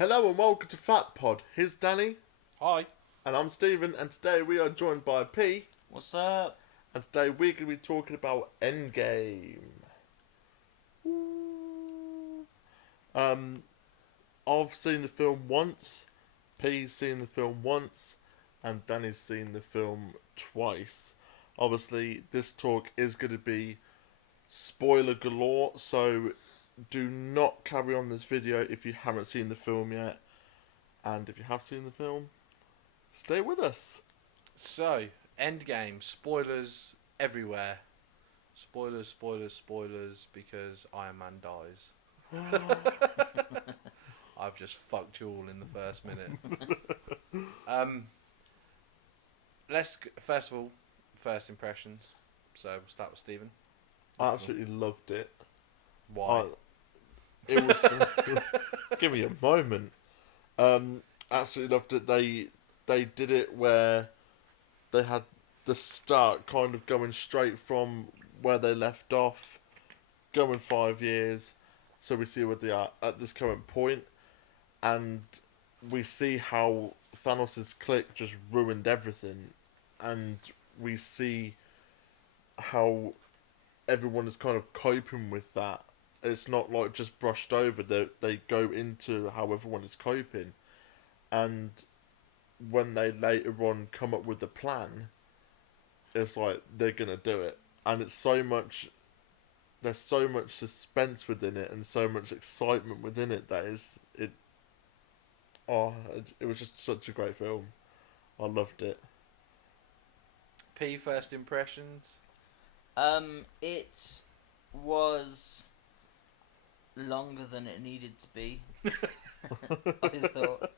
Hello and welcome to Fat Pod. Here's Danny. Hi. And I'm Stephen, and today we are joined by P. What's up? And today we're going to be talking about Endgame. I've seen the film once, P's seen the film once, and Danny's seen the film twice. Obviously, this talk is going to be spoiler galore, so do not carry on this video if you haven't seen the film yet. And if you have seen the film, stay with us. So, Endgame. Spoilers everywhere. Spoilers, because Iron Man dies. I've just fucked you all in the first minute. First of all, first impressions. So, we'll start with Stephen. I absolutely loved it. Why? It was... give me a moment. Absolutely loved it. They did it where they had the start kind of going straight from where they left off, going 5 years, so we see where they are at this current point, and we see how Thanos' clique just ruined everything, and we see how everyone is kind of coping with that. It's not like just brushed over. They go into how everyone is coping, and when they later on come up with the plan, it's like they're gonna do it, and it's so much. There's so much suspense within it, and so much excitement within it that is it. Oh, it was just such a great film. I loved it. P, first impressions. It was longer than it needed to be. I thought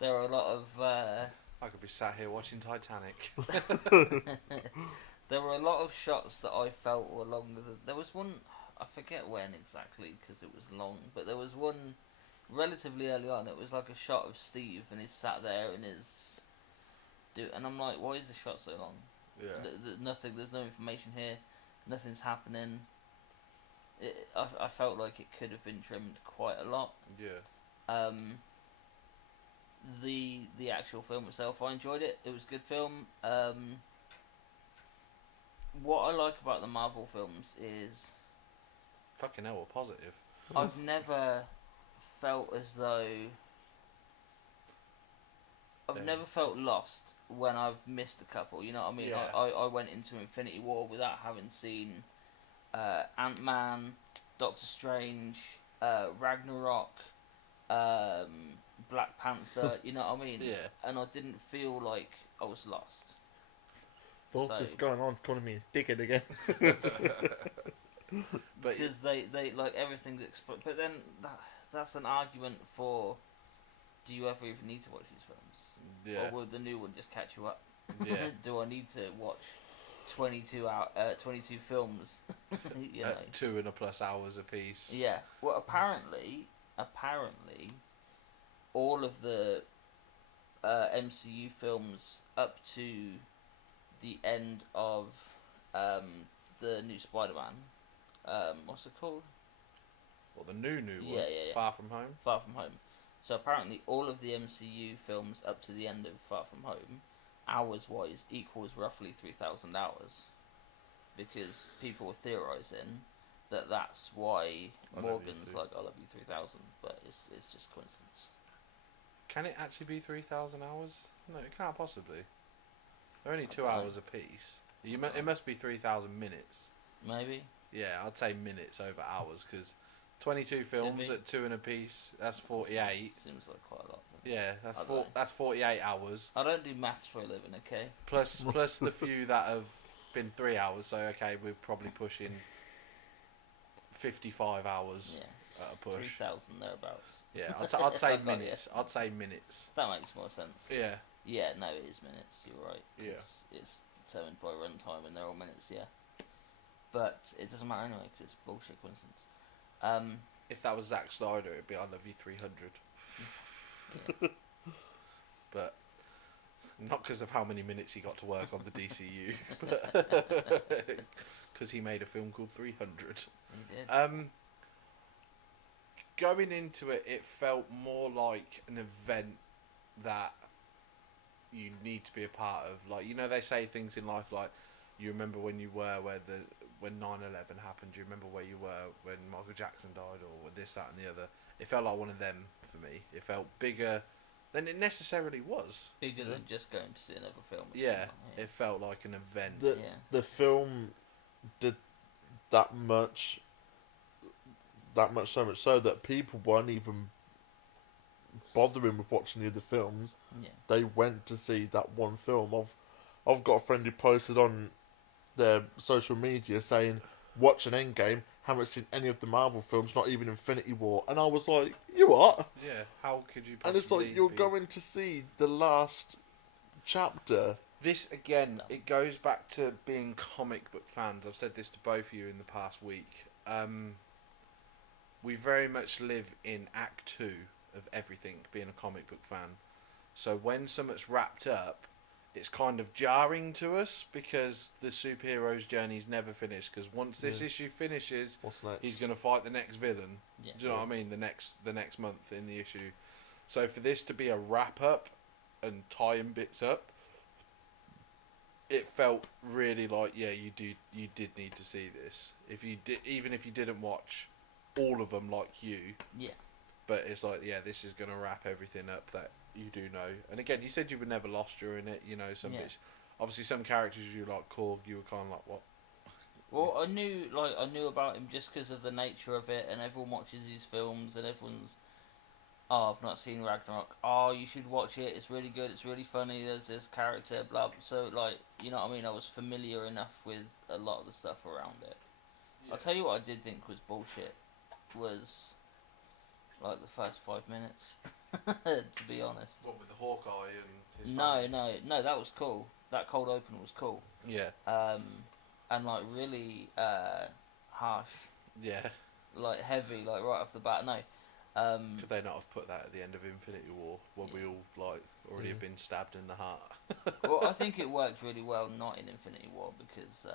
there were a lot of I could be sat here watching Titanic. there were a lot of shots that I felt were longer than. There was one, I forget when exactly because it was long, but there was one relatively early on. It was like a shot of Steve and he's sat there and and I'm like, why is the shot so long? Yeah. Nothing. There's no information here. Nothing's happening. I felt like it could have been trimmed quite a lot. Yeah. The actual film itself, I enjoyed it. It was a good film. What I like about the Marvel films is Fucking hell, we're positive. I've never felt as though I've never felt lost when I've missed a couple. You know what I mean? Yeah. I went into Infinity War without having seen Ant-Man, Doctor Strange, Ragnarok, Black Panther. You know what I mean? Yeah. And I didn't feel like I was lost. All So- this going on is calling me a dickhead again. But Because they like everything but then that's an argument for, do you ever even need to watch these films? yeah. Or will the new one just catch you up? Yeah. Do I need to watch 22 films? You know? 2+ hours a piece. Yeah. Well, apparently, all of the MCU films up to the end of the new Spider-Man. What's it called? Well, the new one. Yeah. Far From Home. Far From Home. So apparently all of the MCU films up to the end of Far From Home, hours-wise, equals roughly 3,000 hours. Because people were theorising that that's why I love you Morgan's too. like, I love you 3,000, but it's just coincidence. Can it actually be 3,000 hours? No, it can't possibly. They're only I 2 don't know. hours a piece. It must be 3,000 minutes. Maybe? Yeah, I'd say minutes over hours, because 22 films be. at 2 and a piece, that's 48. Seems like quite a lot to me. Yeah, I don't know. that's 48 hours. I don't do maths for a living, okay? Plus the few that have been 3 hours, so okay, we're probably pushing 55 hours Yeah. at a push. 3,000 thereabouts. Yeah, I'd say I've got minutes. I'd say minutes. That makes more sense. Yeah, Yeah, no, it is minutes. You're right. Yeah. It's determined by runtime, and they're all minutes. Yeah, but it doesn't matter anyway because it's bullshit coincidence. if that was Zack Snyder, it'd be I love you 300. Yeah. But not because of how many minutes he got to work on the DCU, because he made a film called 300. He did. going into it, it felt more like an event that you need to be a part of. Like, you know, they say things in life like, you remember when you were when 9/11 happened. Do you remember where you were when Michael Jackson died, or this, that, and the other? It felt like one of them for me. It felt bigger than it necessarily was. Bigger than just going to see another film. Or Yeah, something, it felt like an event. The film did that much so much so that people weren't even bothering with watching the other films. Yeah. They went to see that one film. I've got a friend who posted on their social media saying, watch an Endgame, haven't seen any of the Marvel films, not even Infinity War. And I was like, you what? Yeah, how could you possibly And it's like, you're going to see the last chapter. This, again, it goes back to being comic book fans. I've said this to both of you in the past week. We very much live in Act 2 of everything, being a comic book fan. So when something's wrapped up, it's kind of jarring to us because the superhero's journey's never finished. Because once this issue finishes, What's next? he's going to fight the next villain. Yeah. Do you know what I mean? The next month in the issue. So for this to be a wrap up and tying bits up, it felt really like, yeah, you did need to see this. If you did, even if you didn't watch all of them like you. Yeah. But it's like, yeah, this is going to wrap everything up that you do know. And again, you said you were never lost during it. You know, some bits. Obviously, some characters you like Korg, you were kind of like, what? Well, I knew about him just because of the nature of it, and everyone watches these films, and everyone's, oh, I've not seen Ragnarok. Oh, you should watch it. It's really good. It's really funny. There's this character, blah. So, like, you know what I mean? I was familiar enough with a lot of the stuff around it. Yeah. I'll tell you what I did think was bullshit was, like, the first 5 minutes, to be honest. What, with the Hawkeye and his No, that was cool. That cold open was cool. Yeah. And, like, really harsh. Yeah. Like, heavy, like, right off the bat. No. Could they not have put that at the end of Infinity War when we all, like, already have been stabbed in the heart? Well, I think it worked really well not in Infinity War because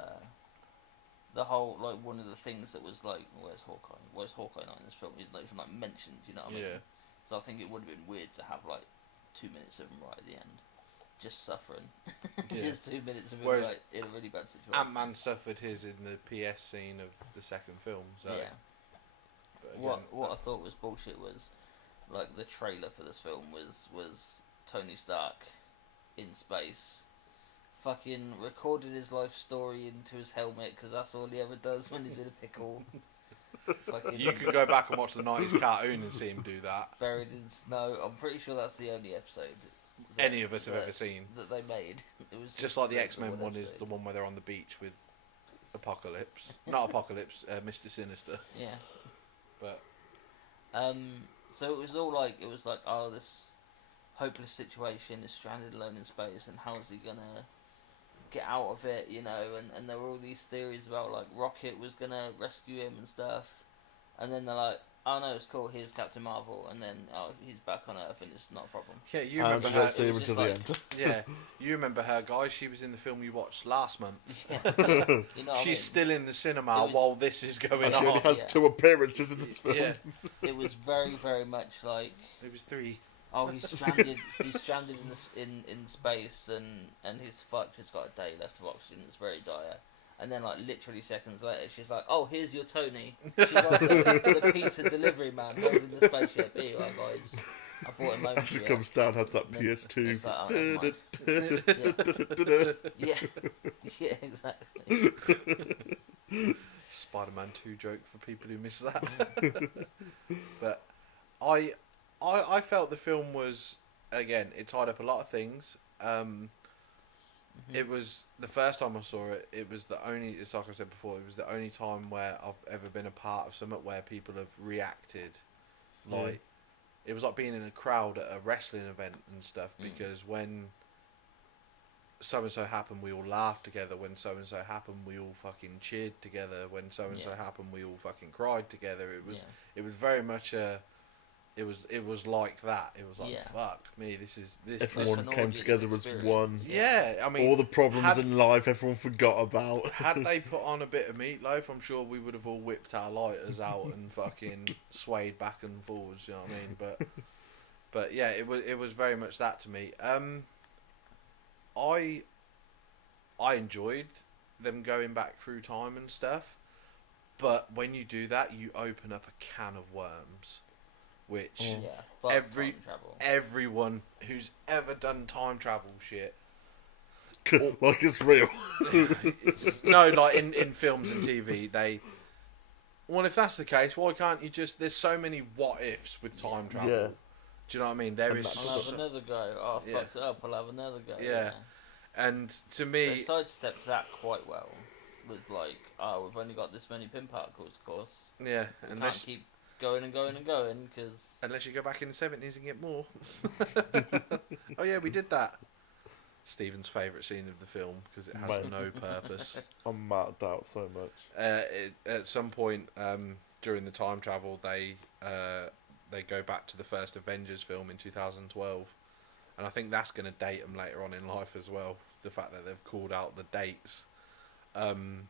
the whole, like, one of the things that was like, where's Hawkeye? Where's Hawkeye not in this film? He's not even, like, mentioned, you know what I mean? Yeah. So I think it would have been weird to have, like, 2 minutes of him right at the end. Just suffering. Yeah. Just 2 minutes of him, Whereas like, in a really bad situation. Ant-Man suffered his in the PS scene of the second film, so... Yeah. But again, What I thought was bullshit was, like, the trailer for this film was Tony Stark in space, fucking recorded his life story into his helmet because that's all he ever does when he's in a pickle. Fucking you could go back and watch the 90s cartoon and see him do that. buried in snow. I'm pretty sure that's the only episode Any of us have ever seen. that they made. It was Just like the great X-Men for one is the one where they're on the beach with Apocalypse. Not Apocalypse, Mr. Sinister. Yeah. But So it was all like, oh, this hopeless situation is stranded alone in space, and how is he gonna get out of it, you know? And there were all these theories about, like, Rocket was gonna rescue him and stuff, and then they're like, oh no, it's cool, here's Captain Marvel, and then, oh, he's back on Earth and it's not a problem. yeah, you And remember you her. don't see him was until just the like- end. Yeah, you remember her, guys. She was in the film you watched last month. Yeah. You know what I mean? She's still in the cinema It was- while this is going And she only on. has Yeah. 2 appearances in this film. Yeah, It was very, very much like, it was 3. oh, he's stranded. He's stranded in this in space, and he's fucked. He's got a day left of oxygen. It's very dire. And then, like, literally seconds later, she's like, "Oh, here's your Tony." She's like the pizza delivery man holding the spaceship. Here you are, guys. I brought him over. As she to you." comes down, has that And then PS2. it's like, oh, Yeah, yeah, exactly. Spider-Man 2 joke for people who miss that. But I felt the film was, again, it tied up a lot of things. It was the first time I saw it. It was the only, it's like I said before, it was the only time where I've ever been a part of something where people have reacted. Like, it was like being in a crowd at a wrestling event and stuff. Because when so and so happened, we all laughed together. When so and so happened, we all fucking cheered together. When so and so happened, we all fucking cried together. It was very much a it was like that. It was like, Yeah. fuck me, this. Everyone an came audience together as experience. one. Yeah, I mean, All the problems had- in life everyone forgot about. had they put on a bit of meatloaf, I'm sure we would have all whipped our lighters out and fucking swayed back and forwards. You know what I mean? But yeah, it was very much that to me. I enjoyed them going back through time and stuff, but when you do that, you open up a can of worms, which Yeah. Fuck Every- time travel. everyone who's ever done time travel shit, Like it's real. no, like in films and TV, well, if that's the case, why can't you just? There's so many what ifs with time travel. Yeah. Do you know what I mean? There And is, that's I'll have so- another go. Oh, I Yeah. fucked it up. I'll have another go. Yeah. and to They me, sidestepped that quite well. With like, oh, we've only got this many pin particles, of course. yeah, We unless can't keep going and going and going because. unless you go back in the 70s and get more. Oh yeah, we did that. Stephen's favourite scene of the film because it has Mate. no purpose. I'm marked out so much. At some point during the time travel, they go back to the first Avengers film in 2012, and I think that's going to date them later on in life as well. The fact that they've called out the dates, and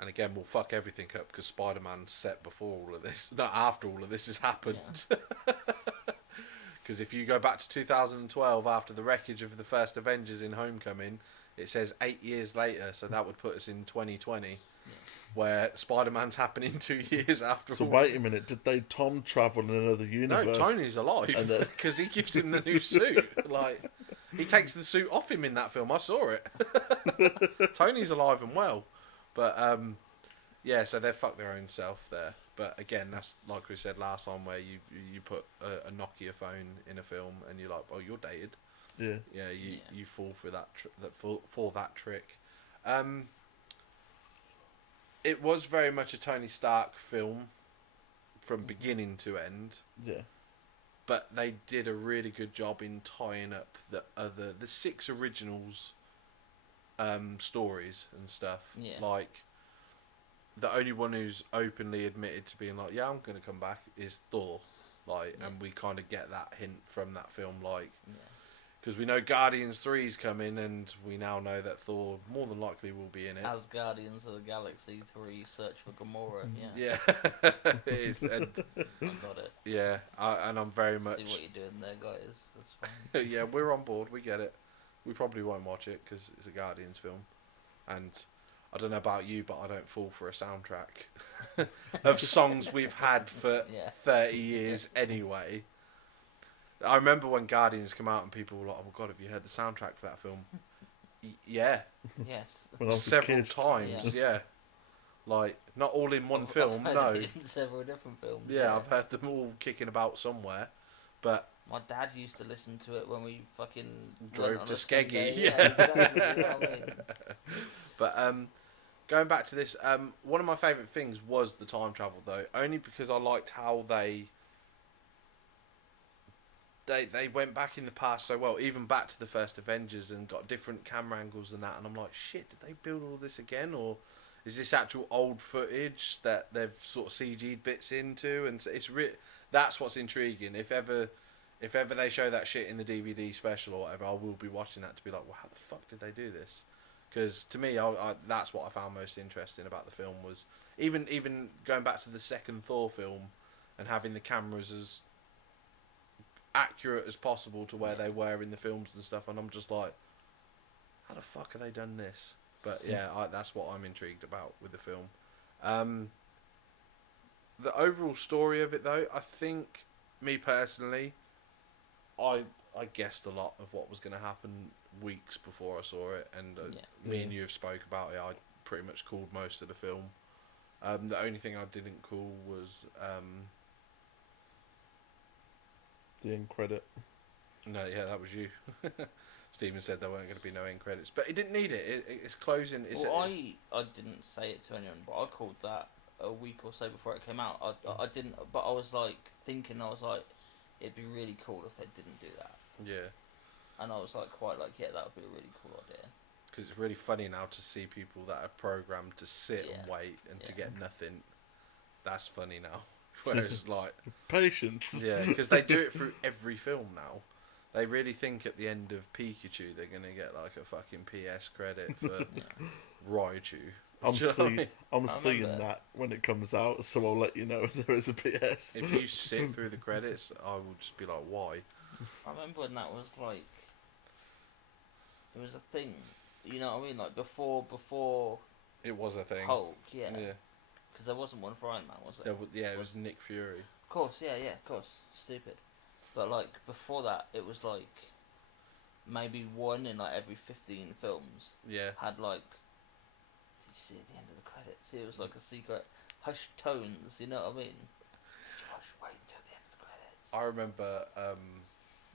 again, we'll fuck everything up because Spider-Man's set before all of this, not after all of this has happened. Because if you go back to 2012 after the wreckage of the first Avengers in Homecoming, it says 8 years later, so that would put us in 2020, where Spider-Man's happening 2 years after So all. wait a minute, did they time travel in another No, universe? Tony's alive And then- because he gives him the new suit. Like, he takes the suit off him in that film. I saw it. Tony's alive and well, but yeah. So they fucked their own self there. But again, that's like we said last time, where you put a Nokia phone in a film and you're like, oh, you're dated. Yeah. Yeah, you Yeah. you fall for that for that trick. It was very much a Tony Stark film from beginning to end, Yeah. but they did a really good job in tying up the 6 originals stories and stuff. Yeah. Like, the only one who's openly admitted to being like, yeah, I'm gonna come back is Thor. Like, Yeah. and we kind of get that hint from that film, like, Yeah. because we know Guardians 3's coming, and we now know that Thor more than likely will be in it. As Guardians of the Galaxy 3 Search for Gamora, yeah. Yeah, it is, and I got it. yeah, and I'm very much. See what you're doing there, guys. That's fine. Yeah, we're on board. We get it. We probably won't watch it because it's a Guardians film, and I don't know about you, but I don't fall for a soundtrack of songs we've had for Yeah. 30 years anyway. I remember when Guardians came out and people were like, "Oh my god, have you heard the soundtrack for that film?" Yeah, Yes. When I was a several kid. times. Yeah. Like, not all in one film. I've No. heard it in several different films. Yeah, I've heard them all kicking about somewhere, but My dad used to listen to it when we fucking Drove went on to a Skeggy, Sunday. yeah. Exactly, you know what I mean? But going back to this, one of my favourite things was the time travel, though, only because I liked how they went back in the past so well, even back to the first Avengers, and got different camera angles and that, and I'm like, shit, did they build all this again, or is this actual old footage that they've sort of CG'd bits into? And it's that's what's intriguing. If ever they show that shit in the DVD special or whatever, I will be watching that to be like, well, how the fuck did they do this? Because to me, that's what I found most interesting about the film, was even going back to the second Thor film and having the cameras as accurate as possible to where they were in the films and stuff, and I'm just like, how the fuck have they done this? But yeah, that's what I'm intrigued about with the film. The overall story of it, though, I think, me personally, I guessed a lot of what was going to happen weeks before I saw it, and me and you have spoke about it. I pretty much called most of the film. The only thing I didn't call was The end credit. no, yeah, that was you. Stephen said there weren't going to be no end credits, but it didn't need it. It's closing. Well, I didn't say it to anyone, but I called that a week or so before it came out. I didn't, but I was like thinking, I was like, it'd be really cool if they didn't do that. Yeah. And I was like, quite like, yeah, that would be a really cool idea. Because it's really funny now to see people that are programmed to sit and Yeah. wait and to Yeah. get nothing. That's funny now. Whereas, like, Patience. yeah, because they do it through every film now. They really think at the end of Pikachu they're gonna get like a fucking PS credit for Raichu. I'm Do you know what I mean? I'm I seeing remember. that when it comes out, so I'll let you know if there is a PS. If you sit through the credits, I will just be like, why? I remember when that was like, it was a thing. You know what I mean? Like before It was a thing. Hulk, yeah. Yeah. Because there wasn't one for Iron Man, was there? Yeah, it was Nick Fury. Of course, yeah, of course. Stupid. But like before that, it was like maybe one in like every 15 films Yeah. had like. Did you see at the end of the credits? It was like a secret hushed tones. You know what I mean? Josh, wait until the end of the credits. I remember.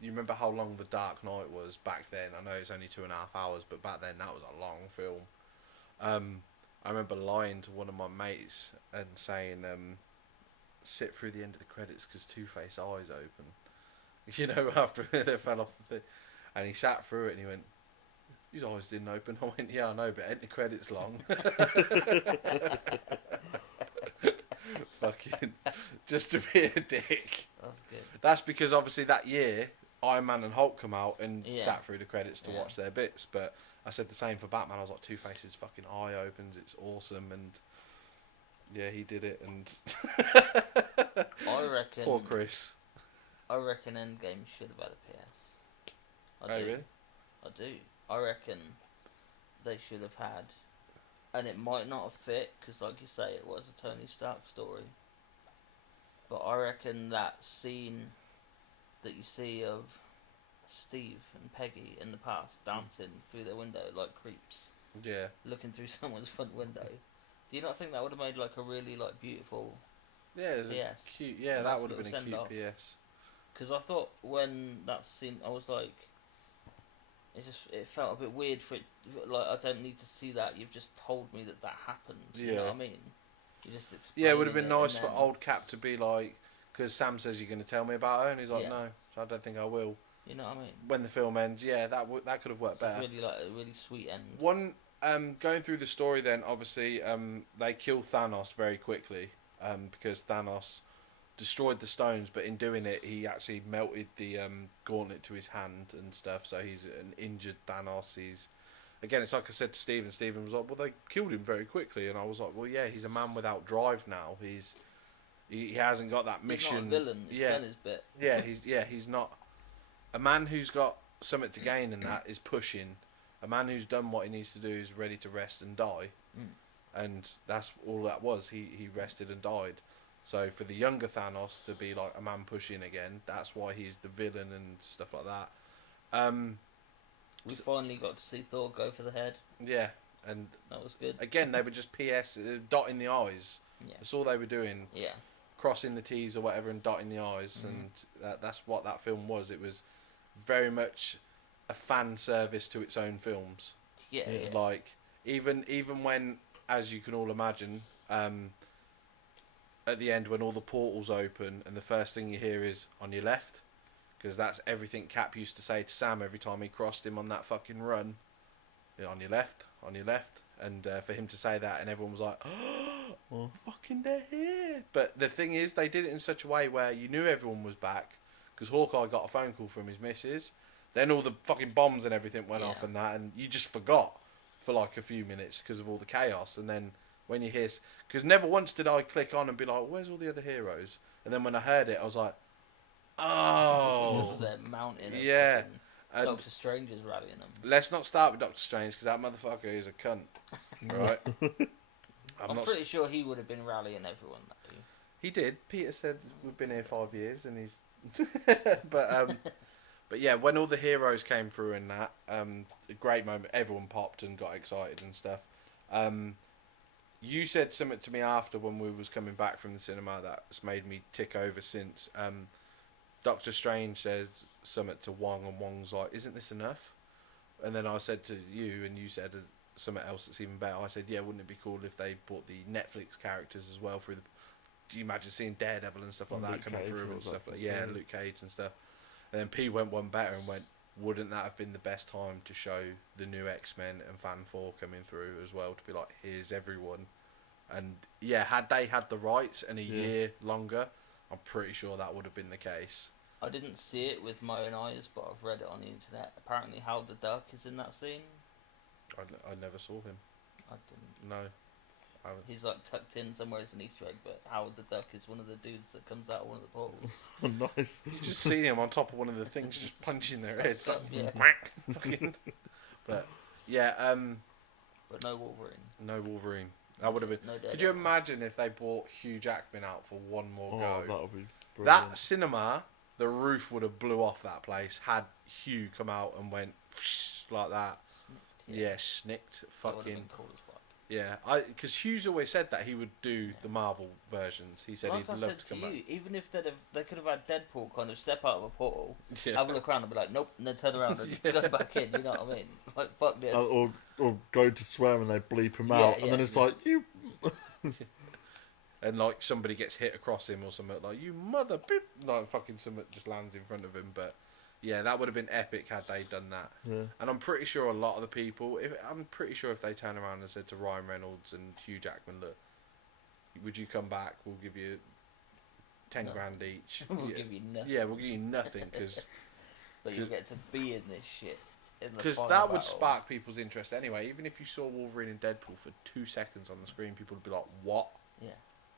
You remember how long The Dark Knight was back then? I know it's only 2.5 hours, but back then that was a long film. I remember lying to one of my mates and saying, "Sit through the end of the credits because Two-Face eyes open." You know, after they fell off the thing, and he sat through it and he went, "His eyes didn't open." I went, "Yeah, I know, but ain't the credits long?" Fucking, just to be a dick. That's good. That's because obviously that year Iron Man and Hulk come out and Yeah. sat through the credits to Yeah. watch their bits. But I said the same for Batman. I was like, Two-Face's fucking eye opens. It's awesome, and yeah, he did it. And I reckon. poor Chris. I reckon Endgame should have had a PS. I Oh do. really? I do. I reckon they should have had, and it might not have fit because, like you say, it was a Tony Stark story. But I reckon that scene that you see of Steve and Peggy in the past dancing through their window like creeps, Yeah. looking through someone's front window. Do you not think that would have made like a really like beautiful? Yeah. It was a Yes. cute. Yeah, A that nice would have been a little cute send-off. PS. Because I thought when that scene, I was like, it felt a bit weird for it. Like I don't need to see that. You've just told me that happened. You know Yeah. what I mean? You just Yeah, it would have been explaining nice and for then- old Cap to be like, because Sam says you're going to tell me about her, and he's like, Yeah. no, I don't think I will. You know what I mean? When the film ends, yeah, that could have worked better. Really like a really sweet end. One, going through the story, then obviously they kill Thanos very quickly, because Thanos destroyed the stones, but in doing it, he actually melted the gauntlet to his hand and stuff. So he's an injured Thanos. He's again, it's like I said to Stephen. Stephen was like, "Well, they killed him very quickly," and I was like, "Well, yeah, he's a man without drive now. He hasn't got that mission. He's not a villain. He's yeah, done his bit. he's not a man who's got something to gain, and that is pushing. A man who's done what he needs to do is ready to rest and die, and that's all that was. He rested and died. So for the younger Thanos to be like a man pushing again, that's why he's the villain and stuff like that. We finally got to see Thor go for the head. Yeah, and That was good. again they were just dotting the I's. Yeah. That's all they were doing. Yeah. Crossing the T's or whatever and dotting the I's, and that's what that film was. It was very much a fan service to its own films. Yeah. Yeah. Like even when, as you can all imagine, at the end when all the portals open and the first thing you hear is on your left, because that's everything Cap used to say to Sam every time he crossed him on that fucking run. Yeah, on your left, and for him to say that and everyone was like, oh, fucking they're here. But the thing is, they did it in such a way where you knew everyone was back, because Hawkeye got a phone call from his missus, then all the fucking bombs and everything went off and that, and you just forgot for like a few minutes because of all the chaos. And then when you hear, because never once did I click on and be like, where's all the other heroes? And then when I heard it, I was like, oh. They're mounting. it, Yeah. fucking And Doctor Strange is rallying them. let's not start with Doctor Strange, because that motherfucker is a cunt. Right? I'm pretty sure he would have been rallying everyone. Though. He did. Peter said we've been here 5 years, and he's. But yeah, when all the heroes came through in that, a great moment. Everyone popped and got excited and stuff. You said something to me after when we was coming back from the cinema that's made me tick over since. Doctor Strange says something to Wong, and Wong's like, "Isn't this enough?" And then I said to you, and you said something else that's even better. I said, "Yeah, wouldn't it be cool if they brought the Netflix characters as well through the?" Do you imagine seeing Daredevil and stuff like that Luke coming Cage through or and stuff something, like yeah, yeah. Luke Cage and stuff. And then P went one better and went, "Wouldn't that have been the best time to show the new X-Men and Fan 4 coming through as well, to be like, here's everyone, And yeah, had they had the rights and a Yeah. year longer, I'm pretty sure that would have been the case. I didn't see it with my own eyes, but I've read it on the internet. Apparently, Howard the Duck is in that scene. I never saw him. I didn't. No. I haven't. He's like tucked in somewhere as an Easter egg, but Howard the Duck is one of the dudes that comes out of one of the portals. Nice. You just see him on top of one of the things, just punching their heads. Like, Yeah. whack, fucking. But yeah, But no Wolverine. no Wolverine. That would have been. No Could Daredevil. you imagine if they brought Hugh Jackman out for one more Oh, go? that would be brilliant. That cinema, the roof would have blew off that place had Hugh come out and went like that. Snicked, Yeah, snicked, That would have fucking. been cool as fuck. Yeah, because Hughes always said that he would do the Marvel versions. He said Like he'd I love said to to come you, back. even if they could have had Deadpool kind of step out of a portal, Yeah. have a look around and be like, nope, and then turn around and Yeah. go back in, you know what I mean? Like, fuck this. Or go to swear and they bleep him Yeah, out, and yeah, then it's yeah. like you. And like somebody gets hit across him or something, like you mother beep, like fucking something just lands in front of him. But yeah, that would have been epic had they done that. Yeah. And I'm pretty sure a lot of the people, I'm pretty sure if they turn around and said to Ryan Reynolds and Hugh Jackman, look, would you come back? We'll give you 10 No. grand each. We'll yeah. give you nothing. Yeah, we'll give you nothing because But you get to be in this shit. because that would spark people's interest anyway. Even if you saw Wolverine and Deadpool for 2 seconds on the screen, people would be like, "What? Yeah.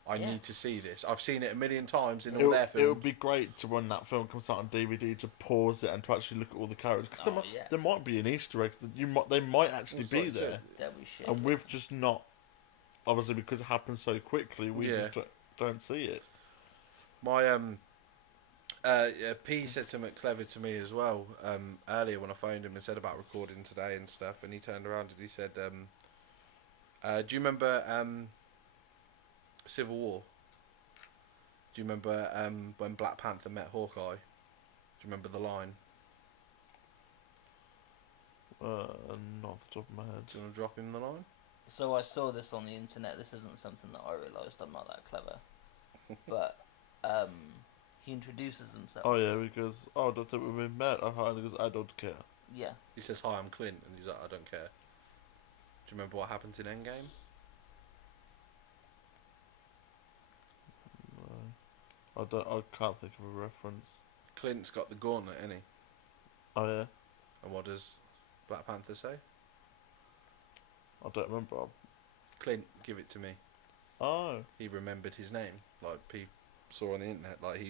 I Yeah. need to see this. I've seen it a million times in It all their would, films." be great to when that film comes out on DVD to pause it and to actually look at all the characters because Oh, yeah. there might be an Easter egg that they might actually It's be like there, That'd be shit. and we've just not. Obviously, because it happens so quickly, we Yeah. just don't see it. My P said something clever to me as well earlier when I phoned him and said about recording today and stuff, and he turned around and he said, "Do you remember Civil War? Do you remember when Black Panther met Hawkeye? Do you remember the line? Not off the top of my head. Do you want to drop him the line?" So I saw this on the internet. This isn't something that I realised. I'm not that clever. But he introduces himself. Oh yeah, because I don't think we've met. Because I don't care. Yeah. He says, "Hi, I'm Clint," and he's like, "I don't care." Do you remember what happens in Endgame? No. I can't think of a reference. Clint's got the gauntlet, ain't he? Oh yeah, And what does Black Panther say? I don't remember. Clint, give it to me. Oh, He remembered his name. Like people saw on the internet. Like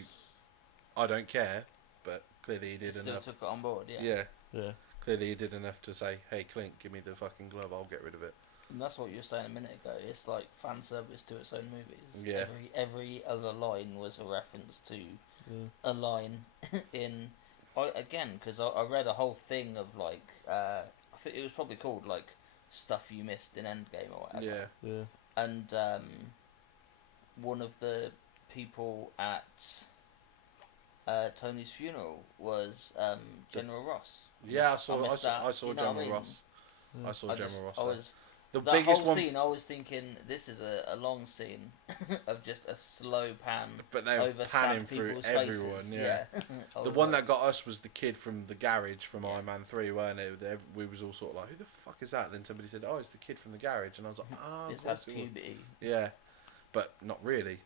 I don't care, but clearly he did Still enough. took it on board. Yeah. Yeah, yeah. clearly he did enough to say, "Hey Clint, give me the fucking glove. I'll get rid of it." And that's what you were saying a minute ago. It's like fan service to its own movies. Yeah. Every other line was a reference to Yeah. a line in. Because I read a whole thing of like I think it was probably called like stuff you missed in Endgame or whatever. Yeah, Yeah. And one of the people at Tony's funeral was General Ross. yeah. I missed saw that, General you know what I mean? Ross. Yeah. I saw General Ross. I there. was The that biggest whole one, scene. I was thinking this is a long scene of just a slow pan but they were over panning sad through people's everyone. faces. Yeah. I The was one like, that got us was the kid from the garage from Yeah. Iron Man 3, weren't it? We was all sort of like, "Who the fuck is that?" Then somebody said, "Oh, it's the kid from the garage," and I was like, "Ah, this of has course it was." puberty. Yeah, but not really,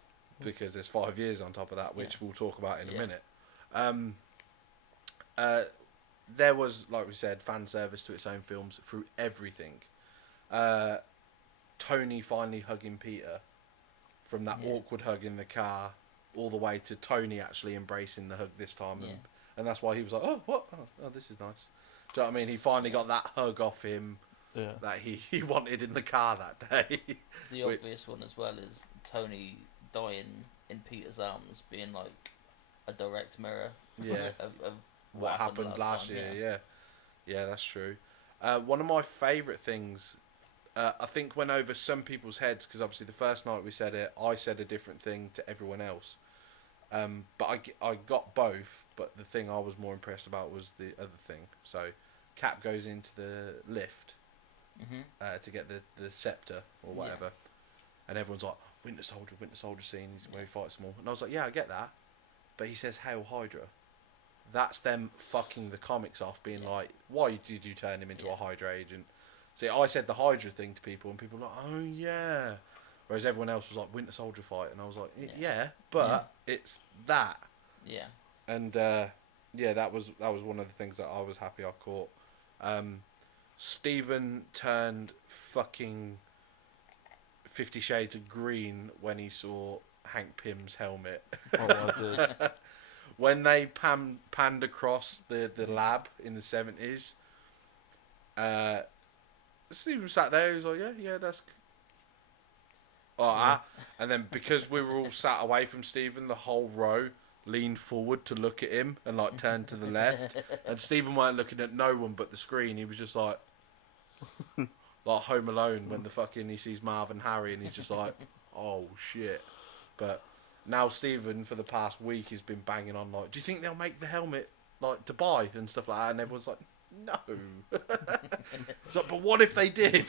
because there's 5 years on top of that, which Yeah. we'll talk about in a Yeah. minute. There was, like we said, fan service to its own films through everything. Tony finally hugging Peter, from that Yeah. awkward hug in the car, all the way to Tony actually embracing the hug this time, Yeah. and that's why he was like, "Oh, what? Oh, this is nice." Do you know what I mean? He finally got that hug off him Yeah. that he wanted in the car that day. The Wait. obvious one as well is Tony dying in Peter's arms, being like a direct mirror. Yeah. of what happened last time, year. Yeah, that's true. One of my favourite things, I think, went over some people's heads because obviously the first night we said it, I said a different thing to everyone else. But I got both. But the thing I was more impressed about was the other thing. So, Cap goes into the lift to get the scepter or whatever, and everyone's like, Winter Soldier scene where he fights them all. And I was like, yeah, I get that. But he says, "Hail Hydra." That's them fucking the comics off, being like, "Why did you turn him into a Hydra agent?" See, I said the Hydra thing to people, and people were like, "Oh yeah." Whereas everyone else was like Winter Soldier fight, and I was like, Yeah. yeah, but it's that. Yeah. And yeah, that was one of the things that I was happy I caught. Stephen turned fucking 50 Shades of Green when he saw Hank Pym's helmet. Oh, I did. When they panned across the lab in the 70s, Stephen sat there, he was like, yeah, that's... And then because we were all sat away from Stephen, the whole row leaned forward to look at him and like turned to the left. And Stephen weren't looking at no one but the screen. He was just like Home Alone when the fucking he sees Marv and Harry and he's just like, oh shit. But now Stephen for the past week has been banging on like, do you think they'll make the helmet like to buy and stuff like that? And everyone's like, no. It's like, but what if they did?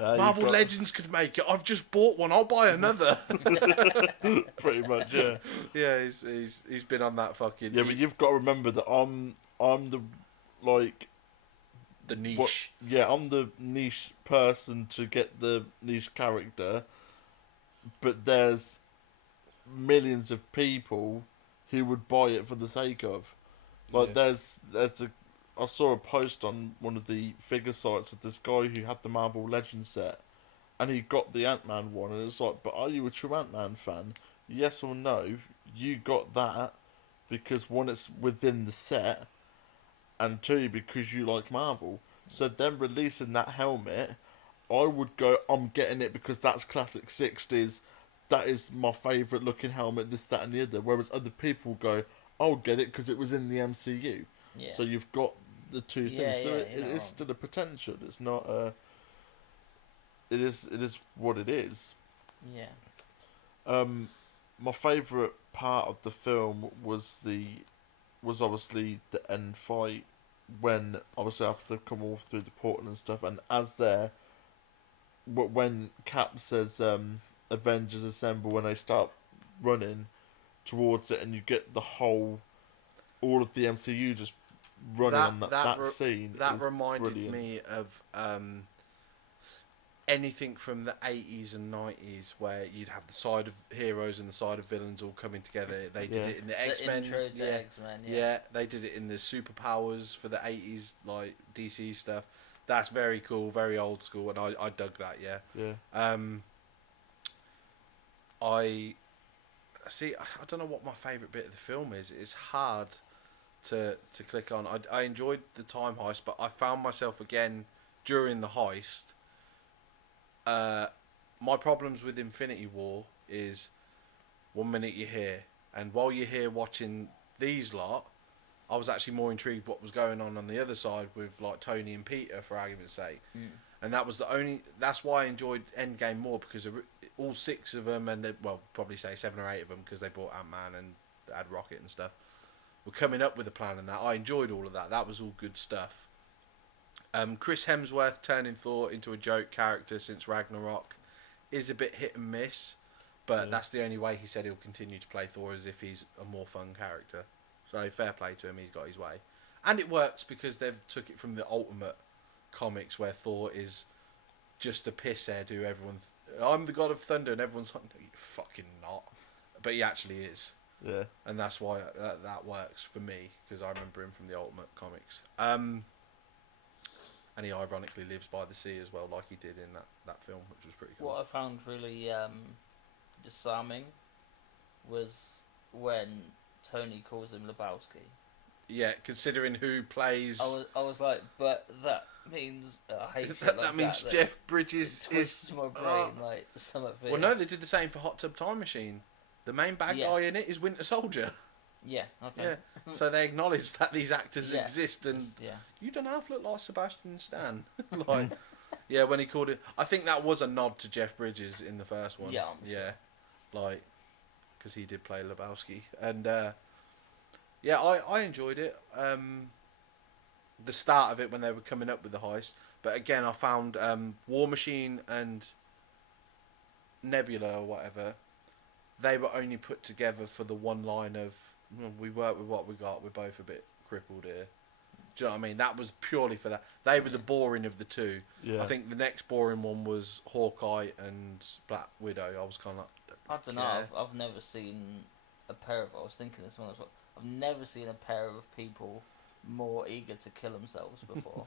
Marvel Legends could make it. I've just bought one. I'll buy another. Pretty much, yeah. Yeah, he's been on that fucking. Yeah, but you've got to remember that I'm the like the niche. I'm the niche person to get the niche character, but there's millions of people who would buy it for the sake of. Like, there's I saw a post on one of the figure sites of this guy who had the Marvel Legends set, and he got the Ant-Man one, and it's like, but are you a true Ant-Man fan? Yes or no? You got that because one, it's within the set, and two, because you like Marvel. So them releasing that helmet, I would go, I'm getting it because that's classic 60s, that is my favourite looking helmet, this, that and the other. Whereas other people go, I'll get it because it was in the MCU. Yeah. So you've got the two things. Yeah, So yeah, it you're not is wrong. still a potential. It's not a... It is what it is. Yeah. My favourite part of the film was obviously the end fight, when obviously after they've come all through the portal and stuff, and as they're when Cap says Avengers Assemble, when they start running towards it, and you get all of the MCU just running on that scene. That reminded brilliant. me of anything from the 80s and 90s where you'd have the side of heroes and the side of villains all coming together. They did it in the X-Men. Intro to X-Men, Yeah, they did it in the superpowers for the 80s, like DC stuff. That's very cool, very old school, and I dug that, yeah. Yeah. I don't know what my favourite bit of the film is. It's hard to click on. I enjoyed the time heist, but I found myself again during the heist. My problems with Infinity War is 1 minute you're here, and while you're here watching these lot, I was actually more intrigued what was going on the other side with like Tony and Peter, for argument's sake. And that's why I enjoyed Endgame more, because all 6 of them, and probably say 7 or 8 of them, because they brought Ant-Man and had Rocket and stuff, were coming up with a plan, and that I enjoyed all of that. That was all good stuff. Chris Hemsworth turning Thor into a joke character since Ragnarok is a bit hit and miss, but that's the only way he said he'll continue to play Thor, as if he's a more fun character. So fair play to him, he's got his way. And it works because they've took it from the Ultimate comics, where Thor is just a pisshead who I'm the god of thunder, and everyone's like, no, you're fucking not. But he actually is. Yeah. And that's why that works for me, because I remember him from the Ultimate comics. And he ironically lives by the sea as well, like he did in that film, which was pretty cool. What I found really disarming was when Tony calls him Lebowski. Yeah, considering who plays... I was like, but that means I hate shit that, like that means that Jeff Bridges twists is... my brain like something. Well, no, they did the same for Hot Tub Time Machine. The main bad guy in it is Winter Soldier. Yeah, okay. Yeah, so they acknowledge that these actors exist, and yeah. You don't half look like Sebastian Stan. Like, yeah, when he called it, I think that was a nod to Jeff Bridges in the first one. Yeah, yeah, like, because he did play Lebowski, and yeah, I enjoyed it. The start of it when they were coming up with the heist, but again, I found War Machine and Nebula or whatever. They were only put together for the one line of, we work with what we got, we're both a bit crippled here. Do you know what I mean? That was purely for that. They were the boring of the two. Yeah. I think the next boring one was Hawkeye and Black Widow. I was kind of like, I don't know. I've never seen a pair of. I was thinking this one as well. I've never seen a pair of people more eager to kill themselves before.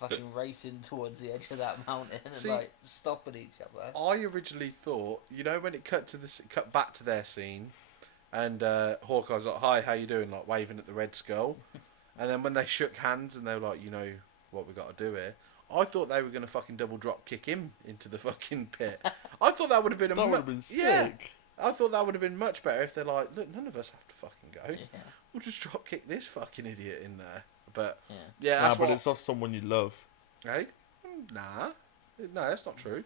Fucking racing towards the edge of that mountain and See, like stopping each other. I originally thought, you know, when it cut back to their scene, and Hawkeye's like, "Hi, how you doing?" Like waving at the Red Skull, and then when they shook hands and they were like, "You know what we got to do here." I thought they were going to fucking double drop kick him into the fucking pit. I thought that would have been That would have been sick. Yeah, I thought that would have been much better if they're like, "Look, none of us have to fucking go. Yeah. We'll just drop kick this fucking idiot in there." But Yeah. yeah, Nah, that's but what. it's off someone you love. Hey, nah, no, that's not true.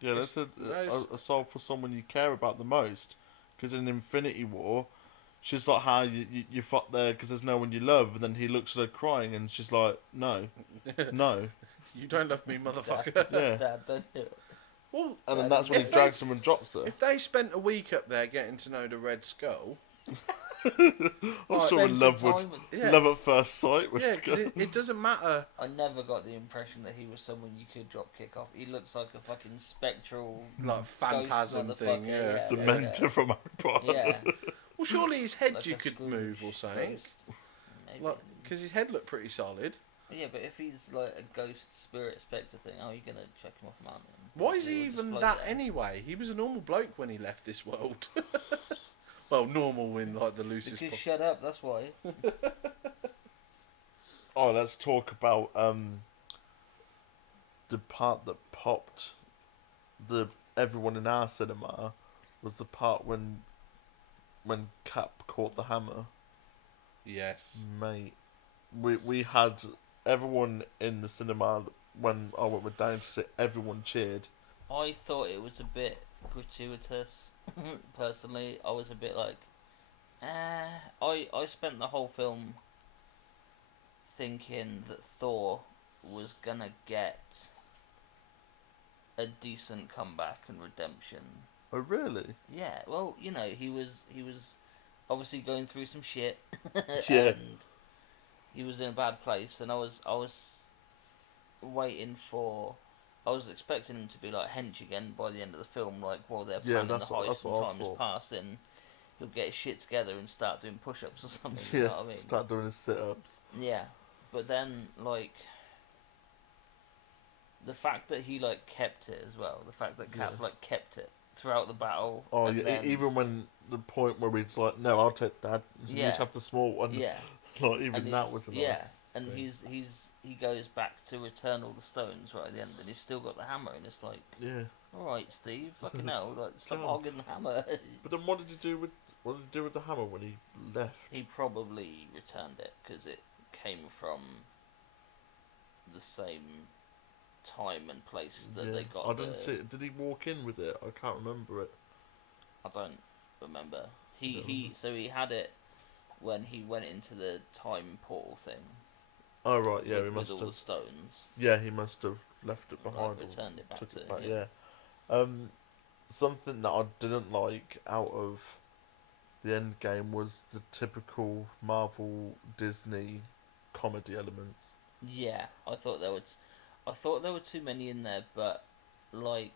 Yeah, It's- that's no, it's- a soul for someone you care about the most. Because in Infinity War, she's like, how you fought there because there's no one you love. And then he looks at her crying and she's like, no, no. You don't love me, motherfucker. Yeah. Dad, don't do it. Well, And then that's when he If drags they- him and drops her. if they spent a week up there getting to know the Red Skull, I'm sure Spend love some would, time with- yeah, love at first sight would yeah, go. because it doesn't matter. I never got the impression that he was someone you could drop kick off. He looks like a fucking spectral Like phantasm ghost thing, motherfucker, yeah. The mentor from Harry Potter. Yeah. Well, surely his head Like you a could Scrooge move or something. ghost. Maybe. Like, because his head looked pretty solid. Yeah, but if he's like a ghost spirit spectre thing, how are you gonna chuck him off a mountain? Why is He he would just even float that there. anyway? He was a normal bloke when he left this world. Well, normal in like the loosest. Because shut up, that's why. Oh, let's talk about the part that popped everyone in our cinema was the part when Cap caught the hammer. Yes. Mate, we had everyone in the cinema when I went with Dan to see it, everyone cheered. I thought it was a bit gratuitous. Personally, I was a bit like, I spent the whole film thinking that Thor was gonna get a decent comeback and redemption. Oh really? Yeah, well, you know, he was obviously going through some shit. Yeah. And he was in a bad place, and I was waiting for. I was expecting him to be like hench again by the end of the film, like while they're Yeah, planning the that's what heist and I time is thought. passing. He'll get his shit together and start doing push-ups or something. Yeah. You know what I mean? Start doing his sit-ups. Yeah, but then like the fact that he like kept it as well, the fact that Cap Yeah. like kept it throughout the battle. Oh and yeah, then, even when the point where he's like, no, I'll take that. You Yeah. just have the small one. yeah, Like even and that he's- was a nice. yeah, and thing. he goes back to return all the stones right at the end, and he's still got the hammer, and it's like, Yeah. all right, Steve, fucking hell, like stop God. hogging the hammer. But then what did he do with the hammer when he left? He probably returned it because it came from the same time and place that they got. I didn't see it. Did he walk in with it? I can't remember it. I don't remember. No. He had it when he went into the time portal thing. Oh right, yeah, he with must all have. the stones. Yeah, he must have left it Like, behind. Or returned it back took to it back. him. Yeah. Something that I didn't like out of the Endgame was the typical Marvel Disney comedy elements. Yeah, I thought there were too many in there, but like,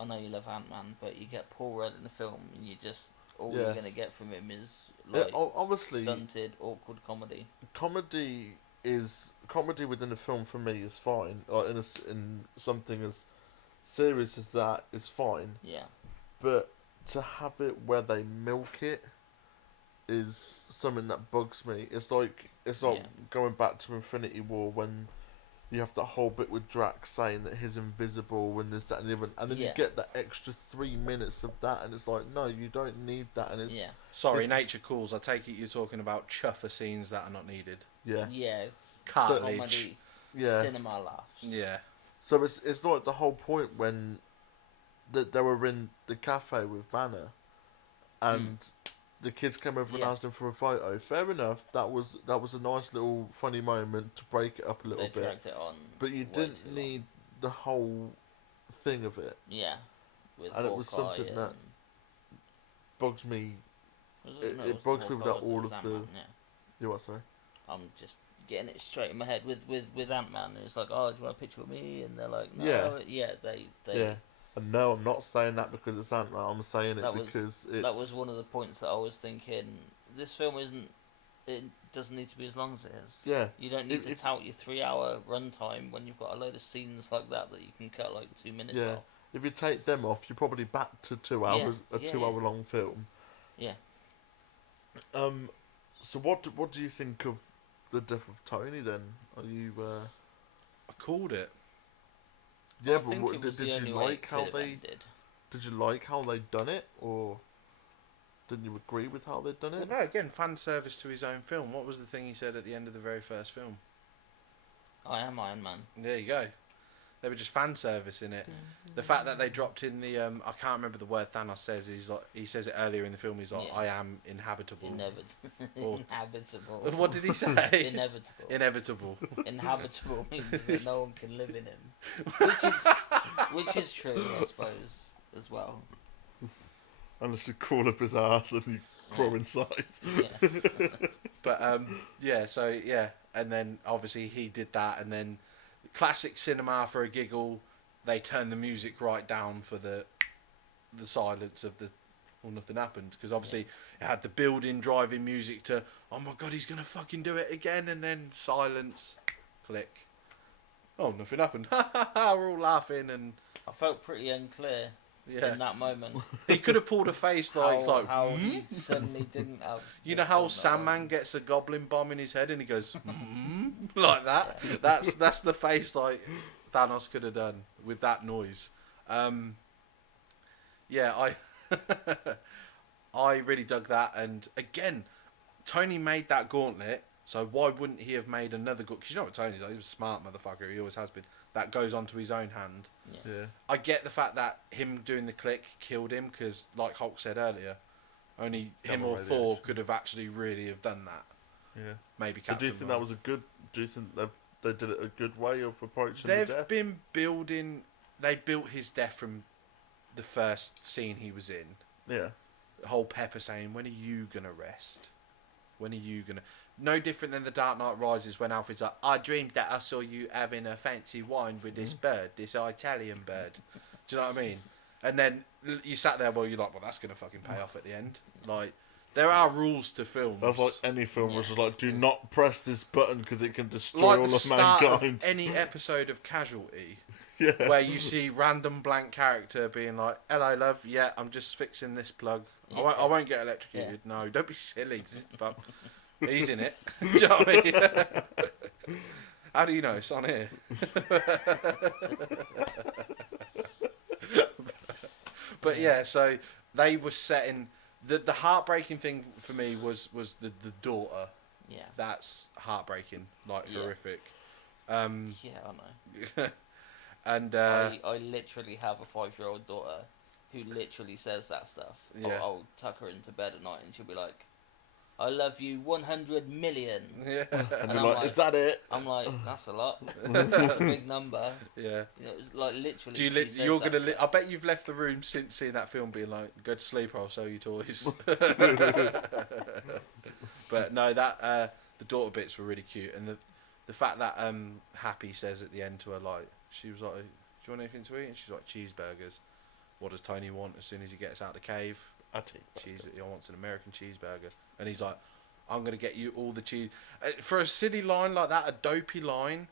I know you love Ant-Man, but you get Paul Rudd in the film, and you just all Yeah. you're gonna get from him is like Obviously, stunted, awkward comedy. comedy within a film for me is fine. Like in something as serious as that is fine. Yeah, But to have it where they milk it is something that bugs me. It's like Yeah. going back to Infinity War when you have that whole bit with Drax saying that he's invisible and this, that, and the other, and then you Yeah. get that extra 3 minutes of that, and it's like, no, you don't need that, and it's yeah, Sorry, It's- nature calls. I take it you're talking about chuffer scenes that are not needed. yeah, yeah. It's Cartilage. comedy, yeah. cinema laughs. Yeah. So it's like the whole point when they were in the cafe with Banner, and the kids came over and Yeah. asked him for a photo. Fair enough. That was a nice little funny moment to break it up a little They bit. dragged it on. But you way didn't too long. need the whole thing of it. Yeah, with And it was Hawkeye something that and- Bugs me. Was it No, wasn't bugs me Hawkeye, that was it? all It was of the- Ant-Man, yeah. You what? Sorry. I'm just getting it straight in my head with Ant-Man. It's like, oh, do you want a picture with me? And they're like, no, they Yeah. And no, I'm not saying that because it's Ant-Man. I'm saying it because it's... That was one of the points that I was thinking. This film isn't. It doesn't need to be as long as it is. Yeah. You don't need to tout your 3-hour runtime when you've got a load of scenes like that you can cut like 2 minutes off. If you take them off, you're probably back to 2 hours, a 2-hour long film. Yeah. So what do you think of the death of Tony then? Are you? I called it. Yeah, I think but did you like how they? Did you like how they done it, or didn't you agree with how they'd done it? Well, no, again, fan service to his own film. What was the thing he said at the end of the very first film? I am Iron Man. There you go. They were just fan service in it. The fact that they dropped in the I can't remember the word Thanos says. He says it earlier in the film. He's like, I am inhabitable. Inhabitable. What did he say? Inevitable. Inevitable. Inhabitable means that no one can live in him, which is true, I suppose, as well. Unless you crawl up his ass and you grow in size. Yeah. But and then obviously he did that, and then classic cinema for a giggle. They turned the music right down for the silence of the nothing happened, because obviously it had the building driving music to oh my god, he's gonna fucking do it again, and then silence, click. Oh, nothing happened. We're all laughing, and I felt pretty unclear in that moment. He could have pulled a face like how he suddenly didn't have. You know how Sandman gets a goblin bomb in his head and he goes like that. Yeah. That's the face like Thanos could have done with that noise. I I really dug that, and again, Tony made that gauntlet. So why wouldn't he have made another gauntlet? Because you know what Tony's like, he's a smart motherfucker. He always has been. That goes onto his own hand. Yeah. I get the fact that him doing the click killed him, because, like Hulk said earlier, only him or Thor could have actually really have done that. Yeah. Maybe. So do you think that was a good? Do you think they did it a good way of approaching the death? They've been building. They built his death from the first scene he was in. Yeah. The whole Pepper saying, "When are you gonna rest? When are you gonna?" No different than The Dark Knight Rises when Alfred's like, I dreamed that I saw you having a fancy wine with this bird, this Italian bird. Do you know what I mean? And then you sat there, you're like, well, that's going to fucking pay off at the end. Like, there are rules to films. That's like any film was just like, do not press this button because it can destroy like all the of start mankind. Of any episode of Casualty, yeah. where you see random blank character being like, hello, love, yeah, I'm just fixing this plug. Yeah. I won't get electrocuted. Yeah. No, don't be silly. Fuck. He's in it. Do you know what I mean? How do you know it's on here? But yeah, so they were setting the heartbreaking thing for me was the daughter. Yeah. That's heartbreaking, horrific. Yeah, I know. And I literally have a 5-year-old daughter who literally says that stuff. Yeah. I'll tuck her into bed at night and she'll be like, I love you 100 million. Yeah. And you're like, is that it? I'm like, that's a lot. That's a big number. Yeah. You know, like literally. Do you're gonna? I bet you've left the room since seeing that film, being like, "Go to sleep, or I'll sell you toys." But no, that the daughter bits were really cute, and the fact that Happy says at the end to her, like, she was like, "Do you want anything to eat?" And she's like, "Cheeseburgers." What does Tony want as soon as he gets out of the cave? He wants an American cheeseburger, and he's like, "I'm gonna get you all the cheese." For a silly line like that, a dopey line,